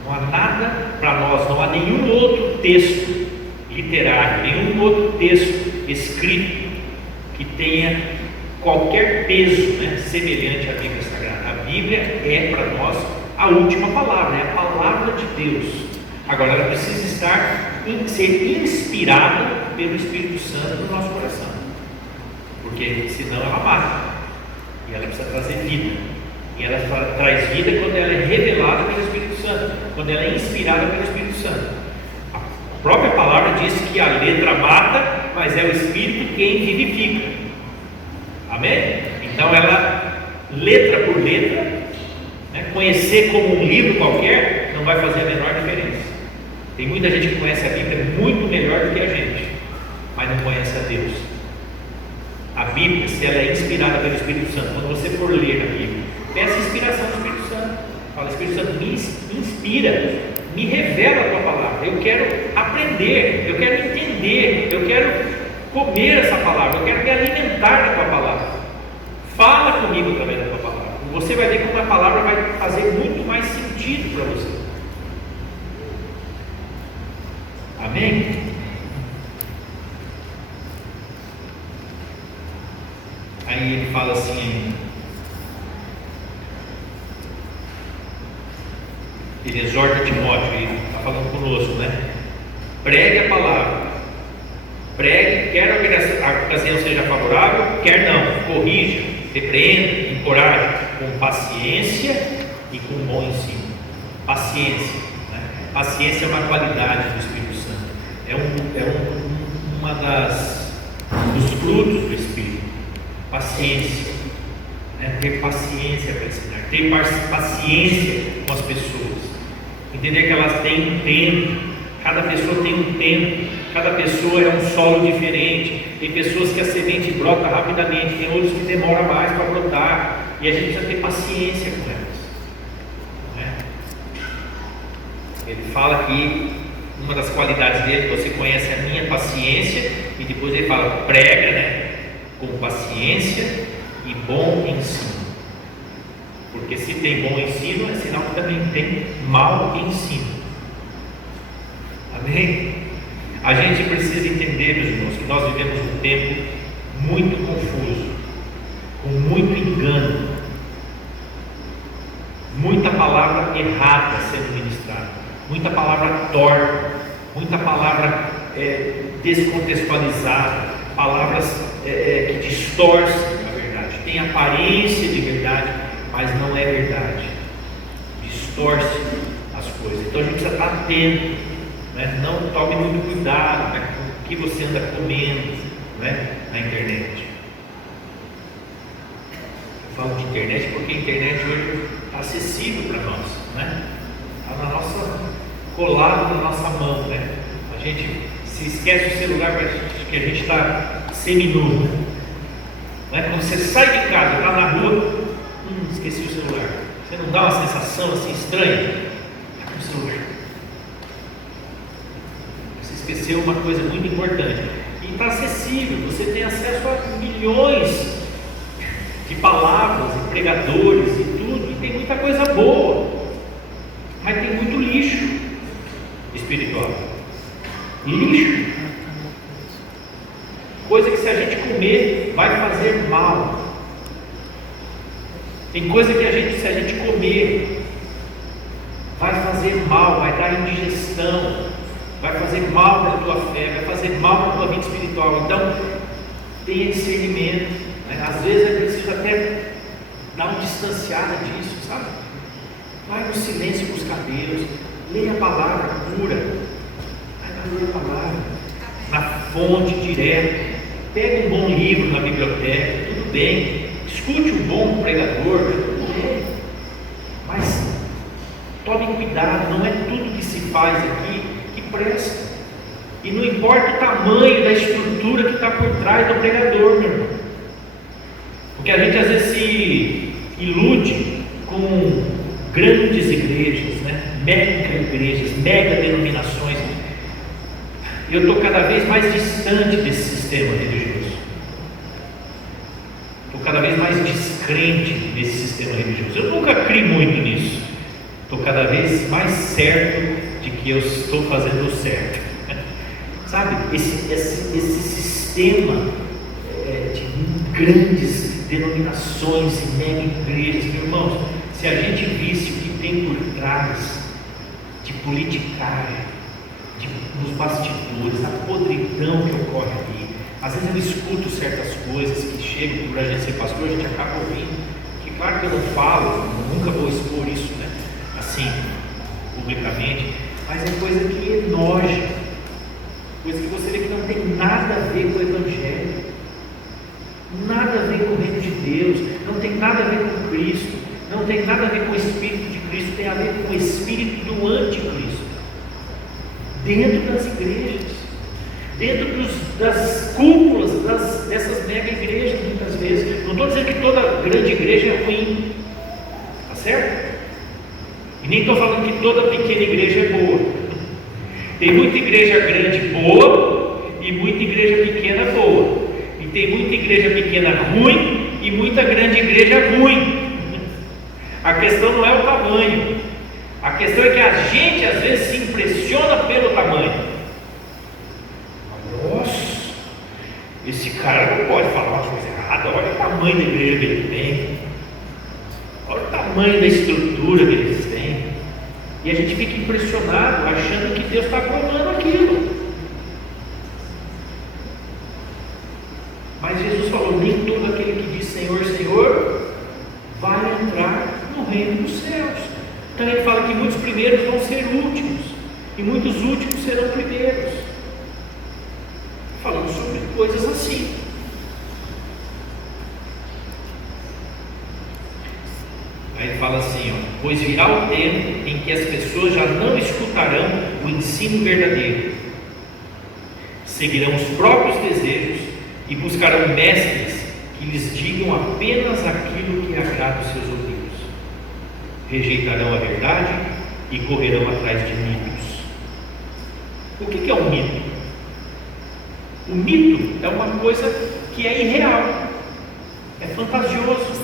Não há nada para nós, não há nenhum outro texto literário, nenhum outro texto escrito que tenha qualquer peso, né, semelhante à Bíblia Sagrada. A Bíblia é para nós a última palavra, é a palavra de Deus, Agora, ela precisa ser inspirada pelo Espírito Santo no nosso coração, porque senão ela mata, e ela precisa trazer vida, e ela traz vida quando ela é revelada pelo Espírito Santo, quando ela é inspirada pelo Espírito Santo. A própria palavra diz que a letra mata, mas é o Espírito quem vivifica. Amém? Então ela, letra por letra, né, conhecer como um livro qualquer não vai fazer a menor diferença. Tem muita gente que conhece a Bíblia muito melhor do que a gente, mas não conhece a Deus. A Bíblia, se ela é inspirada pelo Espírito Santo, quando você for ler a Bíblia, peça inspiração do Espírito Santo. Fala: Espírito Santo, me inspira, me revela a tua palavra. Eu quero aprender, eu quero entender, eu quero comer essa palavra, eu quero me alimentar da tua palavra. Fala comigo através da tua palavra. Você vai ver como a palavra vai fazer muito mais sentido para você. Amém? Aí ele fala assim, ele exorta Timóteo, ele está falando conosco, né? Pregue a palavra, pregue, quer a ocasião seja favorável, quer não, corrija, repreenda, encoraje, com paciência e com bom ensino. Paciência, né? Paciência é uma qualidade do Espírito Santo, uma dos frutos do Espírito. Paciência, né? Ter paciência para ensinar, ter paciência com as pessoas, entender que elas têm um tempo, cada pessoa tem um tempo, cada pessoa é um solo diferente. Tem pessoas que a semente brota rapidamente, tem outros que demoram mais para brotar, e a gente precisa ter paciência com elas, né? Ele fala que uma das qualidades dele, você conhece a minha paciência, e depois ele fala: prega, né? Com paciência e bom ensino, porque se tem bom ensino é sinal que também tem mau ensino. Amém? A gente precisa entender, meus irmãos, que nós vivemos um tempo muito confuso, com muito engano, muita palavra errada sendo ministrada, muita palavra torta, muita palavra descontextualizada, palavras que distorcem a verdade, tem aparência de verdade, mas não é verdade, distorce as coisas. Então a gente precisa estar atento, né? Não tome muito cuidado, né, com o que você anda comendo, né, na internet. Eu falo de internet porque a internet hoje está acessível para nós, né? Está na nossa, colado na nossa mão, né? A gente se esquece o celular, que a gente está seminu, né? Quando você sai de casa, está na rua, esqueci o celular. Você não dá uma sensação assim estranha? Está com o celular. Você esqueceu uma coisa muito importante. E está acessível, você tem acesso a milhões de palavras, e pregadores e tudo, e tem muita coisa boa, mas tem muito lixo espiritual. Lixo. Coisa que se a gente comer vai fazer mal. Tem coisa que se a gente comer vai fazer mal, vai dar indigestão, vai fazer mal para a tua fé, vai fazer mal para a tua vida espiritual. Então, tenha discernimento, né? Às vezes é preciso até dar uma distanciada disso, sabe? Vai no silêncio buscar Deus, leia a palavra pura, vai ler a palavra na fonte direta. Pega um bom livro na biblioteca, tudo bem. Escute um bom pregador, tudo bem. Mas tome cuidado, não é tudo que se faz aqui que presta. E não importa o tamanho da estrutura que está por trás do pregador, meu irmão. Porque a gente às vezes se ilude com grandes igrejas, né? Mega igrejas, mega denominações. Eu estou cada vez mais distante desse sistema religioso. Estou cada vez mais descrente desse sistema religioso. Eu nunca criei muito nisso. Estou cada vez mais certo de que eu estou fazendo o certo. Sabe, esse sistema de grandes denominações e mega igrejas, meus irmãos, se a gente visse o que tem por trás de de politicagem, nos bastidores, a podridão que ocorre ali. Às vezes eu escuto certas coisas que chegam por a gente ser pastor, a gente acaba ouvindo, que claro que eu não falo, nunca vou expor isso, né? Assim, publicamente, mas é coisa que enoja, coisa que você vê que não tem nada a ver com o Evangelho, nada a ver com o reino de Deus, não tem nada a ver com Cristo, não tem nada a ver com o Espírito de Cristo, tem a ver com o Espírito do Anticristo, dentro das igrejas, dentro das cúpulas dessas mega igrejas, muitas vezes. Não estou dizendo que toda grande igreja é ruim, tá certo? E nem estou falando que toda pequena igreja é boa. Tem muita igreja grande boa e muita igreja pequena boa, e tem muita igreja pequena ruim e muita grande igreja ruim. A questão não é o tamanho, a questão é que a gente às vezes se impressiona pelo tamanho. Nossa, esse cara não pode falar uma coisa errada, olha o tamanho da igreja que ele tem, olha o tamanho da estrutura que eles têm, e a gente fica impressionado, achando que Deus está aprovando aquilo. Mas Jesus falou: nem todo aquele que diz Senhor, Senhor vai entrar no reino dos céus. Então ele fala que muitos primeiros vão ser últimos, e muitos últimos serão primeiros, falando sobre coisas assim. Aí ele fala assim, ó: pois virá o tempo em que as pessoas já não escutarão o ensino verdadeiro, seguirão os próprios desejos e buscarão mestres que lhes digam apenas aquilo que agrada os seus ouvidos, rejeitarão a verdade e correrão atrás de mitos. O que é um mito? O mito é uma coisa que é irreal, é fantasioso,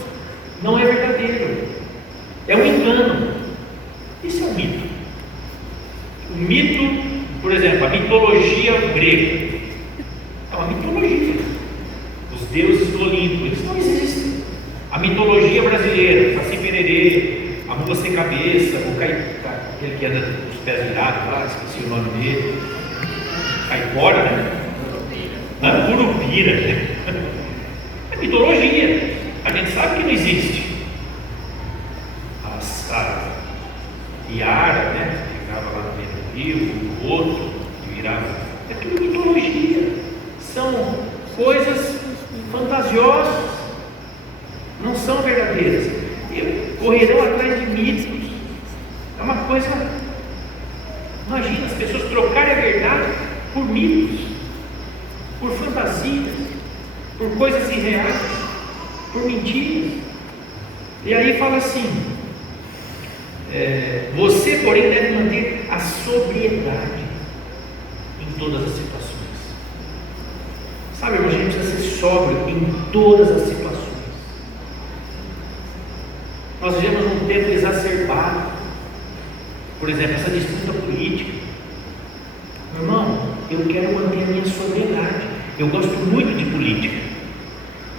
não é verdadeiro, é um engano. Isso é um mito. O mito, por exemplo, a mitologia grega é uma mitologia. Os deuses do Olimpo, eles não existem. A mitologia brasileira, Saci Pererê, a mula sem cabeça, o aquele que anda com os pés virados lá, esqueci o nome dele, Caipora, né? Curupira, é mitologia, a gente sabe que não existe. A Iara, né, que ficava lá no meio do rio, o outro que virava, é tudo mitologia, são coisas fantasiosas, não são verdadeiras, correrão atrás de mitos. É uma coisa, imagina as pessoas trocarem a verdade por mitos, por fantasias, por coisas irreais, por mentiras. E aí fala assim: você, porém, deve manter a sobriedade em todas as situações. Sabe, irmão, a gente precisa ser sóbrio em todas as situações. Nós vivemos um tempo exacerbado, por exemplo, essa disputa política. Meu irmão, eu quero manter a minha sobriedade. Eu gosto muito de política.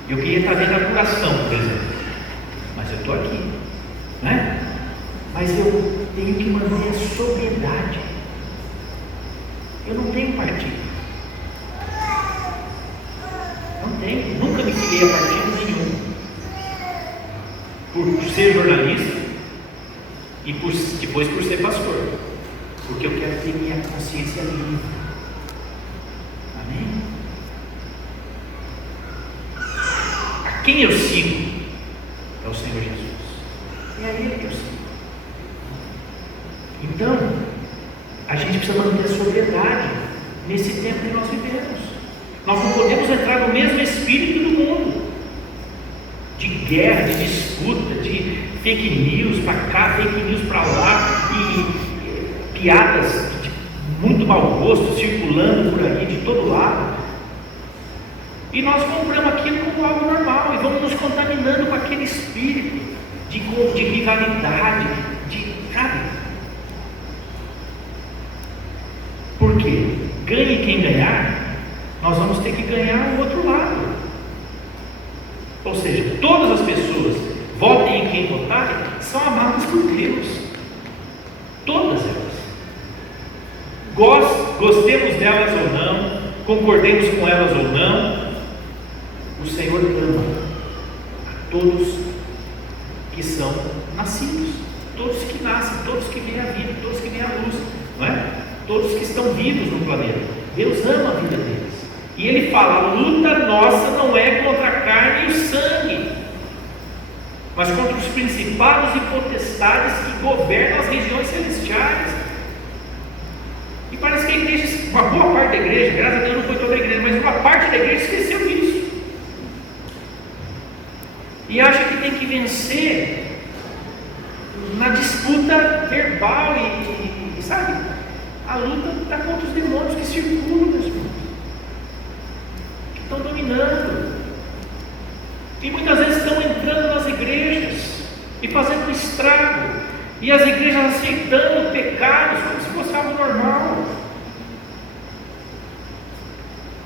Eu queria estar vendo a apuração, por exemplo, mas eu estou aqui, né? Mas eu tenho que manter a sobriedade. Eu não tenho partido. Não tenho, nunca me filiei a partido nenhum. Por ser jornalista e depois por ser pastor, porque eu quero ter minha consciência livre. Amém? A quem eu sigo é o Senhor Jesus, é a Ele que eu sigo. Então a gente precisa manter a sobriedade nesse tempo que nós vivemos. Nós não podemos entrar no mesmo espírito do mundo, de guerra, de disputa, de fake news para cá, fake news para lá, e piadas de muito mau gosto circulando por aí de todo lado, e nós compramos aquilo como algo normal e vamos nos contaminando com aquele espírito de rivalidade, sabe? Porque ganhe quem ganhar, nós vamos ter que ganhar o outro lado. Ou seja, todas as pessoas, votem em quem votarem, são amadas por Deus. Todas elas. gostemos delas ou não, concordemos com elas ou não, o Senhor ama a todos que são nascidos, todos que nascem, todos que vêm à vida, todos que vêm à luz, não é? Todos que estão vivos no planeta. Deus ama a vida deles. E Ele fala: a luta nossa não é contra a carne e o sangue, mas contra os principados e potestades que governam as regiões celestiais. E parece que a igreja, uma boa parte da igreja, graças a Deus não foi toda a igreja, mas uma parte da igreja esqueceu disso. E acha que tem que vencer na disputa verbal e sabe? A luta está contra os demônios que circulam, meus irmãos, que estão dominando. E muitas vezes estão entrando nas igrejas e fazendo um estrago. E as igrejas aceitando pecados como se fosse algo normal.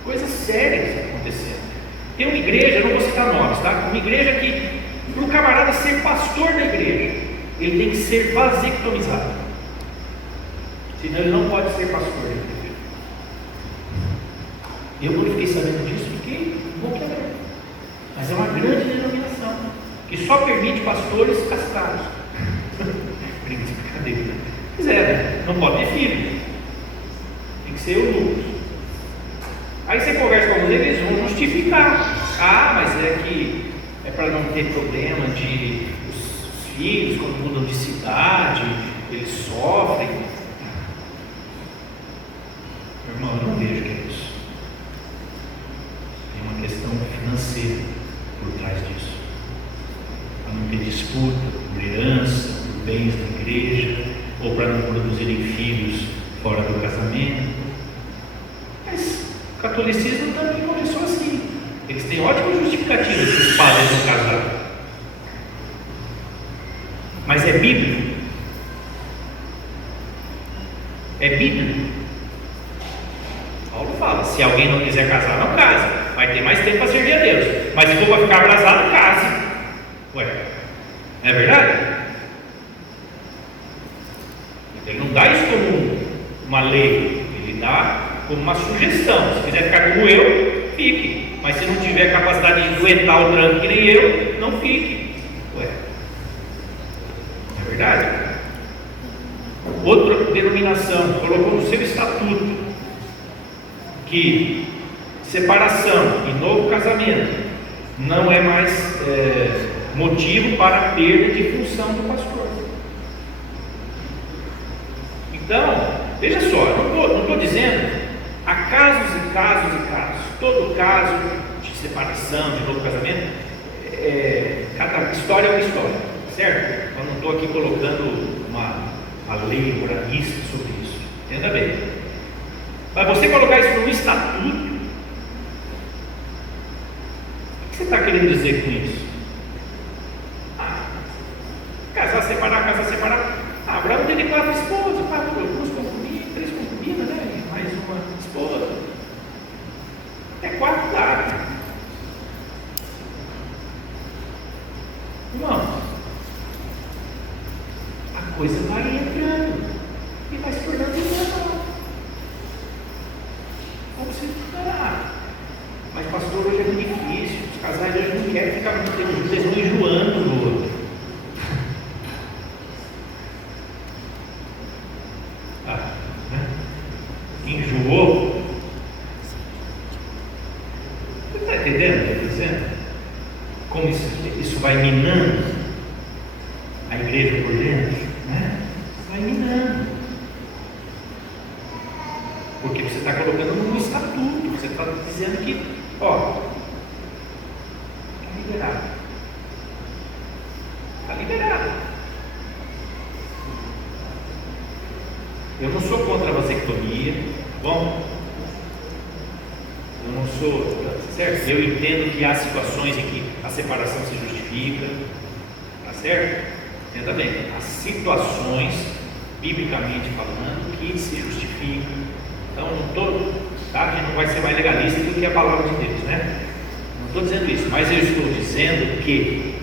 Coisas sérias acontecendo. Tem uma igreja, não vou citar nomes, tá? Uma igreja que, para o camarada ser pastor da igreja, ele tem que ser vasectomizado. Senão ele não pode ser pastor da igreja. Eu, quando fiquei sabendo disso, fiquei boquiaberto. Mas é uma grande denominação que só permite pastores castrados. Brincadeira. Pois é, né? Não pode ter filho. Tem que ser eunucos. Aí você conversa com alguns, eles vão justificar. Ah, mas é que é para não ter problema de os filhos, quando mudam de cidade, eles sofrem. Meu irmão, eu não vejo que é isso. Tem uma questão financeira por trás disso. Para não ter disputa por herança, por bens da igreja, ou para não produzirem filhos fora do casamento. Mas o catolicismo também começou assim. Eles têm ótima justificativa se os padres não casarem. Mas é bíblico? É bíblico? Paulo fala: se alguém não quiser casar, não case. Vai ter mais tempo para servir a Deus. Mas se for para ficar abrasado, case. Ué, não é verdade? Ele não dá isso como uma lei, ele dá como uma sugestão. Se quiser ficar como eu, fique. Mas se não tiver capacidade de aguentar o tranco que nem eu, não fique. Ué, não é verdade? Outra denominação colocou no seu estatuto que separação e novo casamento não é mais motivo para perda de função do pastor. Então, veja só, não estou dizendo, há casos e casos e casos. Todo caso de separação, de novo casamento, cada história é uma história, certo? Eu não estou aqui colocando uma lei moralista sobre isso, entenda bem. Mas você colocar isso no estatuto, o que você está querendo dizer com isso? Casar, separar. Abraão teve 4 esposas, 2 concubinas, 3 concubinas, né? Mais uma esposa. 4 dá. Irmão, a coisa vai entrando e vai se tornando normal. Vamos se tornar. Mas pastor, hoje é muito difícil. Os casais hoje não querem ficar muito tempo juntos, eles vão enjoando no outro. Enjoou? Você está entendendo o que eu estou dizendo? Como isso vai minando a igreja por dentro, né? Vai minando. Porque você está colocando no estatuto, você está dizendo que, está liberado. Está liberado. Eu não sou contra a vasectomia, bom? Eu não sou, certo? Eu entendo que há situações em que a separação se justifica, tá certo? Entenda bem, há situações, biblicamente falando, que se justificam. Então, não estou, tá? A gente não vai ser mais legalista do que a palavra de Deus, né? Não estou dizendo isso, mas eu estou dizendo que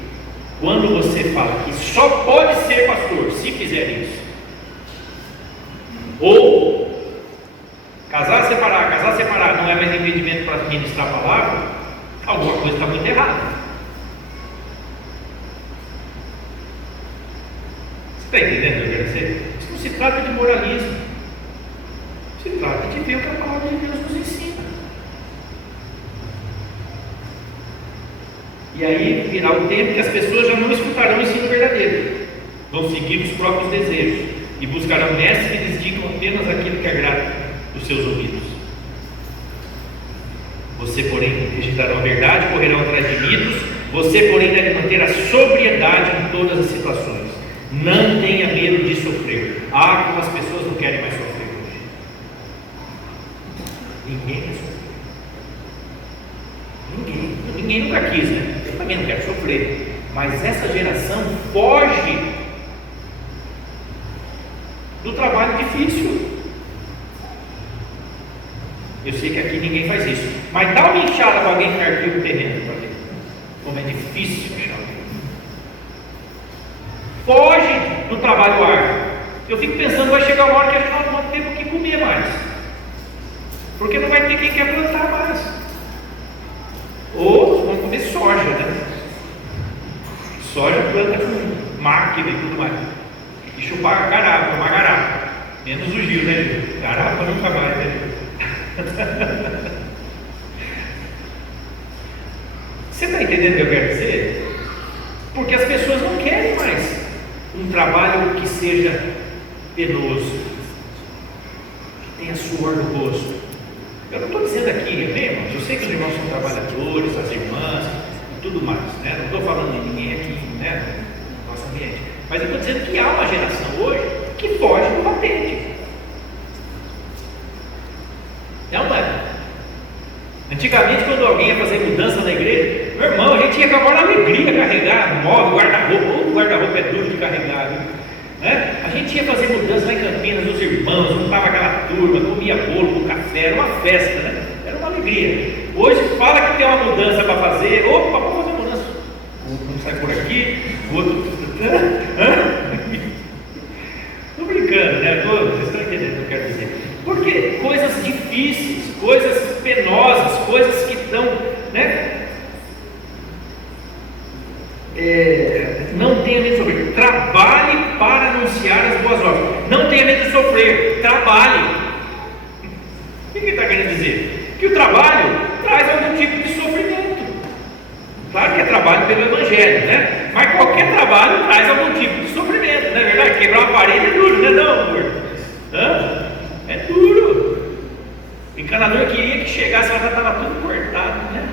quando você fala que só pode ser pastor se fizer isso, ou casar, separar, não é mais impedimento para ministrar a palavra, alguma coisa está muito errada. Você está entendendo o que eu quero dizer? Isso não se trata de moralismo, se trata de ver o que a palavra de Deus nos ensina. E aí virá o tempo que as pessoas já não escutarão o ensino verdadeiro, vão seguir os próprios desejos e buscarão mestres que lhes digam apenas aquilo que agrada os seus ouvidos. Você, porém, rejeitará a verdade, correrão atrás de mitos. Você, porém, deve manter a sobriedade em todas as situações. Não tenha medo de sofrer. Como as pessoas não querem mais sofrer hoje. Ninguém quer sofrer. Ninguém nunca quis, né? Eu também não quero sofrer. Mas essa geração foge do trabalho difícil. Eu sei que aqui ninguém faz isso, mas dá uma enxada para alguém que arqueia o terreno para ver como é difícil achar. Foge do trabalho árduo. Eu fico pensando, vai chegar uma hora que a gente não vai ter o que comer mais, porque não vai ter quem quer plantar mais, ou vão comer soja, né? Soja planta com máquina e tudo mais, e chupar garapa, tomar garapa, menos o Gil, né, Gil? Garapa nunca mais, né, Gil? Você está entendendo o que eu quero dizer? Porque as pessoas não querem mais um trabalho que seja penoso, que tenha suor no rosto. Eu não estou dizendo aqui, irmãos, eu sei que os irmãos são trabalhadores, as irmãs e tudo mais, né? Não estou falando de ninguém aqui, né, no nosso ambiente, mas eu estou dizendo que há uma geração hoje que foge do patente. Não é? Antigamente, quando alguém ia fazer mudança na igreja, meu irmão, a gente ia com a maior alegria carregar móvel, guarda-roupa. O guarda-roupa é duro de carregar, né? A gente ia fazer mudança lá em Campinas, os irmãos, juntava aquela turma, comia bolo com café, era uma festa, né? Era uma alegria. Hoje fala que tem uma mudança para fazer, opa, vamos fazer uma mudança. Um sai por aqui, o outro. Estou brincando, né? Vocês estão entendendo o que eu quero dizer? Porque coisas difíceis, coisas penosas, coisas que estão, né? Não tenha medo de sofrer. Trabalhe para anunciar as boas obras. Não tenha medo de sofrer. Trabalhe. O que ele está querendo dizer? Que o trabalho traz algum tipo de sofrimento. Claro que é trabalho pelo Evangelho, né? Mas qualquer trabalho traz algum tipo de sofrimento, não é verdade? Quebrar uma parede é duro, não é não, amor? É duro. O encanador queria que chegasse, ela já estava tudo cortado, né?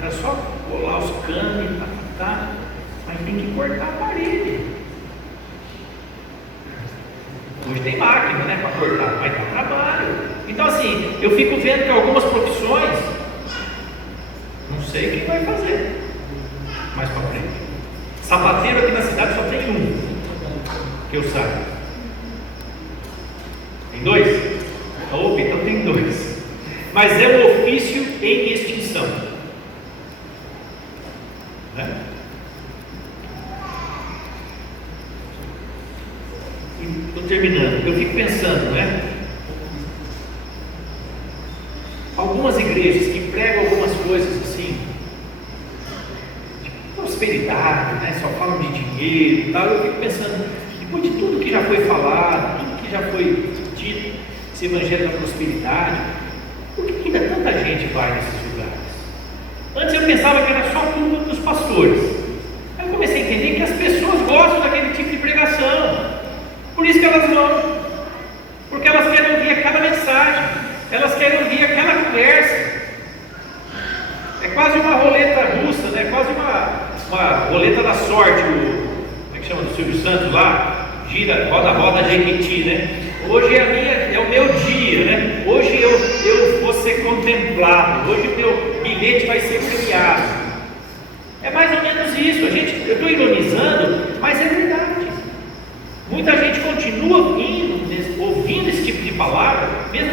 Era só colar os canos e tá. Mas tem que cortar a parede. Hoje tem máquina, né, para cortar, mas dá trabalho. Então assim, eu fico vendo que algumas profissões, não sei quem vai fazer mais para frente. Sapateiro aqui na cidade só tem um, que eu saiba. Tem dois? Opa, então tem dois. Mas é um ofício em extinção, né? Estou terminando. Eu fico pensando, né? Algumas igrejas que pregam algumas coisas assim, de prosperidade, né? Só falam de dinheiro e tal. Eu fico pensando, depois de tudo que já foi falado, tudo que já foi dito, esse evangelho da prosperidade, por que ainda tanta gente vai nesses lugares? Antes eu pensava que era só culpa dos pastores. Aí eu comecei a entender que as pessoas gostam daquele tipo de pregação. Por isso que elas vão, porque elas querem ouvir aquela mensagem, elas querem ouvir aquela conversa. É quase uma roleta russa, né? Quase uma roleta da sorte. Como é que chama do Silvio Santos lá? Gira, roda, Jequiti, né? Hoje é o meu dia, né? Hoje eu vou ser contemplado, hoje o meu bilhete vai ser premiado. É mais ou menos isso. Eu estou ironizando, mas é verdade. Muita gente continua ouvindo esse tipo de palavra, mesmo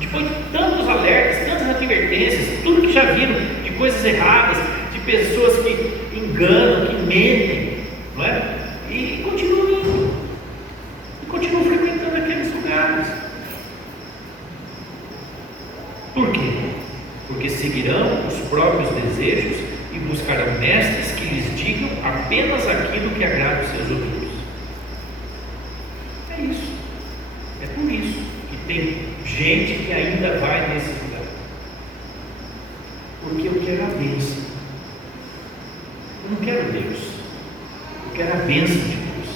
depois de tantos alertas, tantas advertências, tudo que já viram de coisas erradas, de pessoas que enganam, que mentem, não é? E continuam indo, e continuam frequentando aqueles lugares. desejos e buscarão mestres que lhes digam apenas aquilo que agrada os seus ouvidos. É isso. É por isso que tem gente que ainda vai nesse lugar. Porque eu quero a bênção. Eu não quero Deus. Eu quero a bênção de Deus.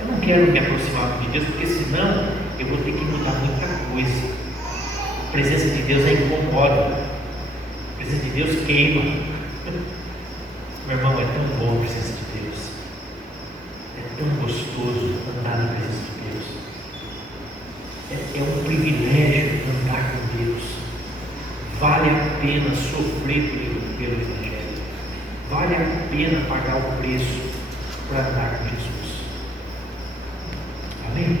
Eu não quero me aproximar de Deus, porque senão eu vou ter que mudar muita coisa. A presença de Deus aí incomoda. A presença de Deus queima. Meu irmão, é tão bom a presença de Deus. É tão gostoso andar na presença de Deus. É um privilégio andar com Deus. Vale a pena sofrer pelo Evangelho. Vale a pena pagar o preço para andar com Jesus. Amém?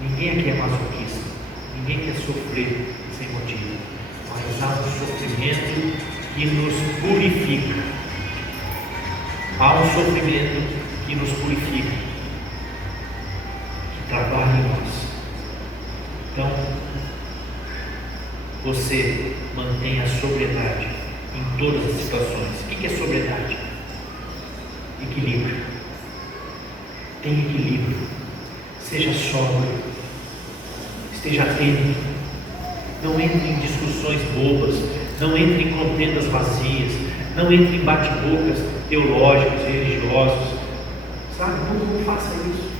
Ninguém aqui é masoquista. Ninguém quer sofrer sem motivo. Mas há um sofrimento que nos purifica. Há um sofrimento que nos purifica, que trabalha em nós. Então, você mantenha a sobriedade em todas as situações. O que é sobriedade? Equilíbrio. Tenha equilíbrio. Seja sóbrio. Esteja atento. Não entre em discussões bobas. Não entre em contendas vazias. Não entre em bate-bocas teológicos, religiosos. Sabe? Não faça isso.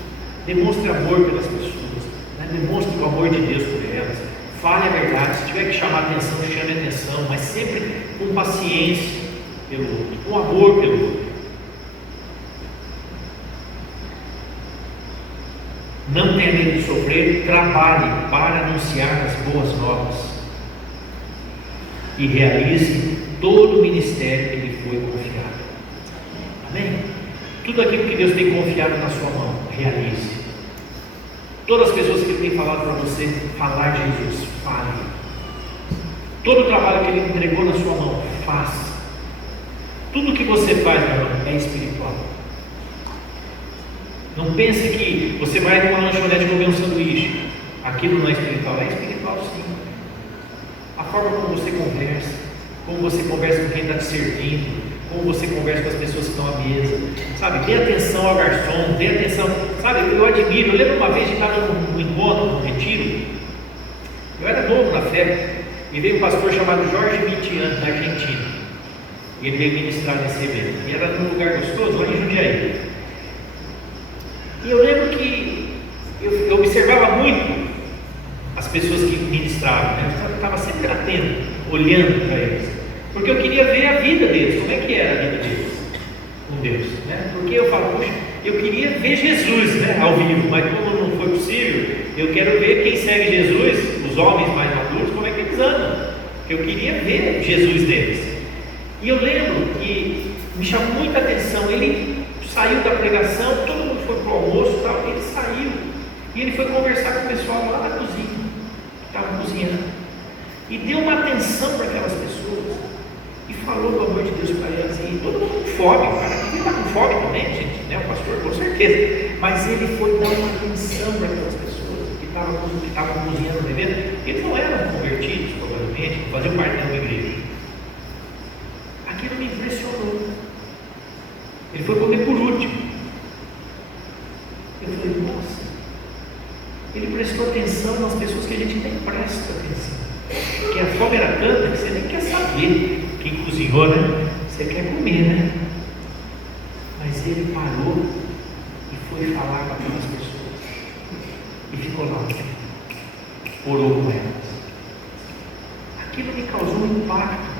Demonstre amor pelas pessoas. Né? Demonstre o amor de Deus por elas. Fale a verdade. Se tiver que chamar atenção, chame atenção. Mas sempre com paciência pelo outro. Com amor pelo outro. Não tenha medo de sofrer. Trabalhe para anunciar as boas novas. E realize todo o ministério que lhe foi confiado. Amém? Tudo aquilo que Deus tem confiado na sua mão, realize. Todas as pessoas que Ele tem falado para você falar de Jesus, fale. Todo o trabalho que Ele entregou na sua mão, faça. Tudo que você faz, meu irmão, é espiritual. Não pense que você vai numa lanchonete comer um sanduíche. Aquilo não é espiritual. É espiritual sim. A forma como você conversa com quem está te servindo, como você conversa com as pessoas que estão à mesa, sabe? Dê atenção ao garçom, dê atenção, sabe? Eu admiro, eu lembro uma vez que estava num encontro, num retiro, eu era novo na fé, e veio um pastor chamado Jorge Mitian, da Argentina, e ele veio ministrar nesse evento, e era num lugar gostoso, lá em Jundiaí, e eu lembro que eu observava muito as pessoas que ministravam, né? Eu estava sempre atento, olhando para eles, porque eu queria ver a vida deles, como é que era a vida deles com Deus, né? Porque eu falo, puxa, eu queria ver Jesus, né, ao vivo, mas como não foi possível, eu quero ver quem segue Jesus, os homens mais maduros, como é que eles andam, porque eu queria ver Jesus deles. E eu lembro que me chamou muita atenção, ele saiu da pregação, todo mundo foi para o almoço e tal, ele saiu, e ele foi conversar com o pessoal lá na cozinha, que estava cozinhando, e deu uma atenção para aquelas pessoas, e falou do amor de Deus para elas, e todo mundo com fome, o cara devia estar com fome também, gente, né, o pastor, com certeza, mas ele foi dar uma atenção para aquelas pessoas que estavam cozinhando no evento. Eles não eram convertidos, provavelmente, não faziam parte de uma igreja. Aquilo me impressionou. Ele foi comer por último. Eu falei, nossa, ele prestou atenção nas pessoas que a gente nem presta atenção, porque a fome era tanta que você nem quer saber quem cozinhou, né? Você quer comer, né? Mas ele parou e foi falar com aquelas pessoas e ficou lá, orou com elas. Aquilo me causou um impacto,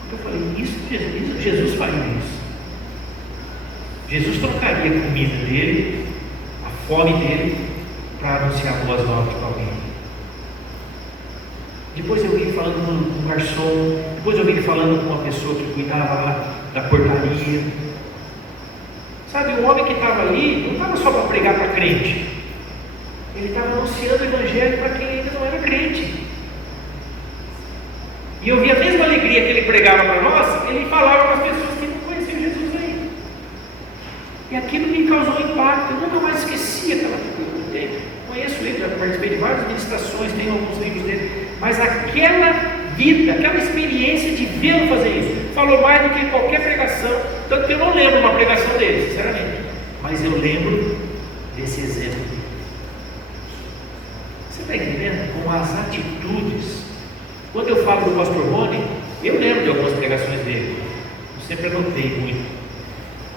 porque eu falei, Jesus faria isso. Jesus trocaria a comida dele, a fome dele, para anunciar boas novas para alguém. Depois eu vi ele falando com um garçom, depois eu vi ele falando com uma pessoa que cuidava lá da portaria. Sabe, o homem que estava ali não estava só para pregar para crente, ele estava anunciando o evangelho para quem ainda não era crente. E eu vi a mesma alegria que ele pregava para nós, ele falava para as pessoas que não conheciam Jesus ainda. E aquilo me causou um impacto. Eu nunca mais esqueci aquela coisa. Conheço ele, já participei de várias ministrações, tenho alguns livros dele, mas aquela vida, aquela experiência de vê-lo fazer isso, falou mais do que qualquer pregação. Tanto que eu não lembro uma pregação dele, sinceramente, mas eu lembro desse exemplo dele. Você está entendendo? Com as atitudes. Quando eu falo do pastor Rony, eu lembro de algumas pregações dele, eu sempre anotei muito,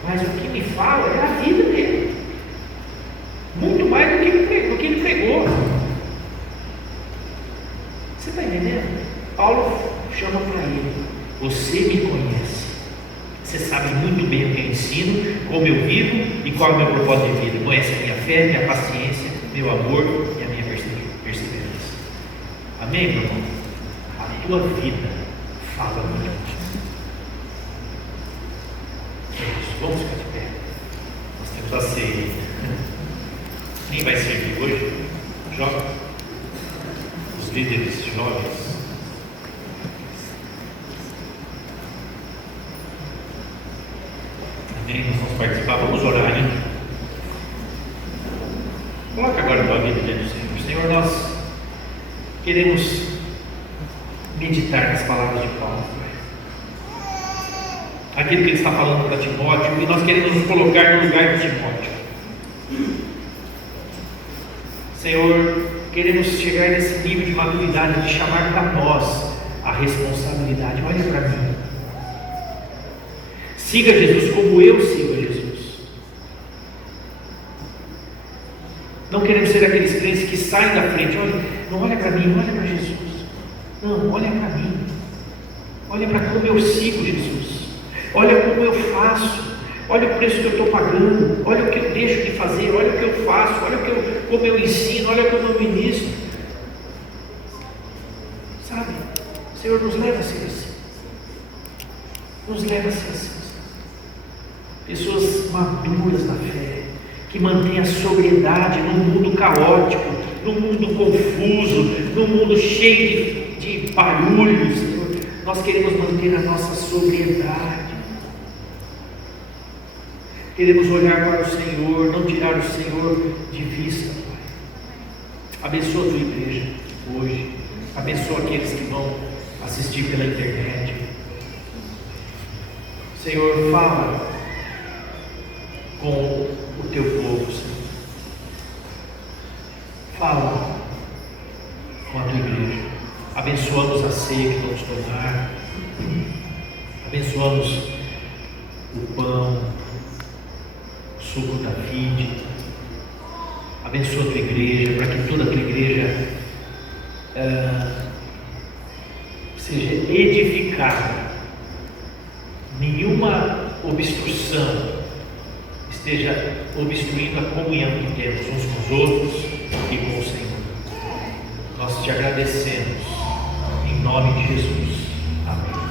mas o que me fala é a vida dele, muito mais do que ele pregou. Você está entendendo? Paulo chama para ele: você me conhece, você sabe muito bem o que eu ensino, como eu vivo e qual é o meu propósito de vida. Conhece a minha fé, minha paciência, meu amor e a minha perseverança. Amém, meu irmão? A tua vida fala muito. É isso, vamos ficar de pé. Nós temos a ceia. Quem vai servir hoje? Jovens, os líderes jovens. Amém? Nós vamos participar, vamos orar, né? Coloca agora a tua vida diante do Senhor. Senhor, nós queremos meditar nas palavras de Paulo, aquilo que ele está falando para Timóteo, e nós queremos nos colocar no lugar de Timóteo. Senhor, queremos chegar nesse nível de maturidade, de chamar para nós a responsabilidade. Olha para mim, siga Jesus como eu sigo Jesus. Não queremos ser aqueles crentes que saem da frente. Olha, não olha para mim, olha para Jesus. Não, olha para mim. Olha para como eu sigo Jesus. Olha como eu faço. Olha o preço que eu estou pagando. Olha o que eu deixo de fazer. Olha o que eu faço. Olha como eu ensino. Olha como eu ministro. Sabe? Senhor, nos leva a ser assim. Nos leva a ser assim. Pessoas maduras na fé, que mantêm a sobriedade num mundo caótico, num mundo confuso, num mundo cheio de barulhos. Senhor, nós queremos manter a nossa sobriedade. Queremos olhar para o Senhor, não tirar o Senhor de vista, Pai. Abençoa a tua igreja hoje. Abençoa aqueles que vão assistir pela internet. Senhor, fala com o teu povo, Senhor. Fala com a tua igreja. Abençoamos a ceia que vamos tomar. Abençoamos o pão, o suco da vide. Abençoa a tua igreja, para que toda a tua igreja seja edificada. Nenhuma obstrução esteja obstruindo a comunhão que temos uns com os outros e com o Senhor. Nós te agradecemos, em nome de Jesus. Amém.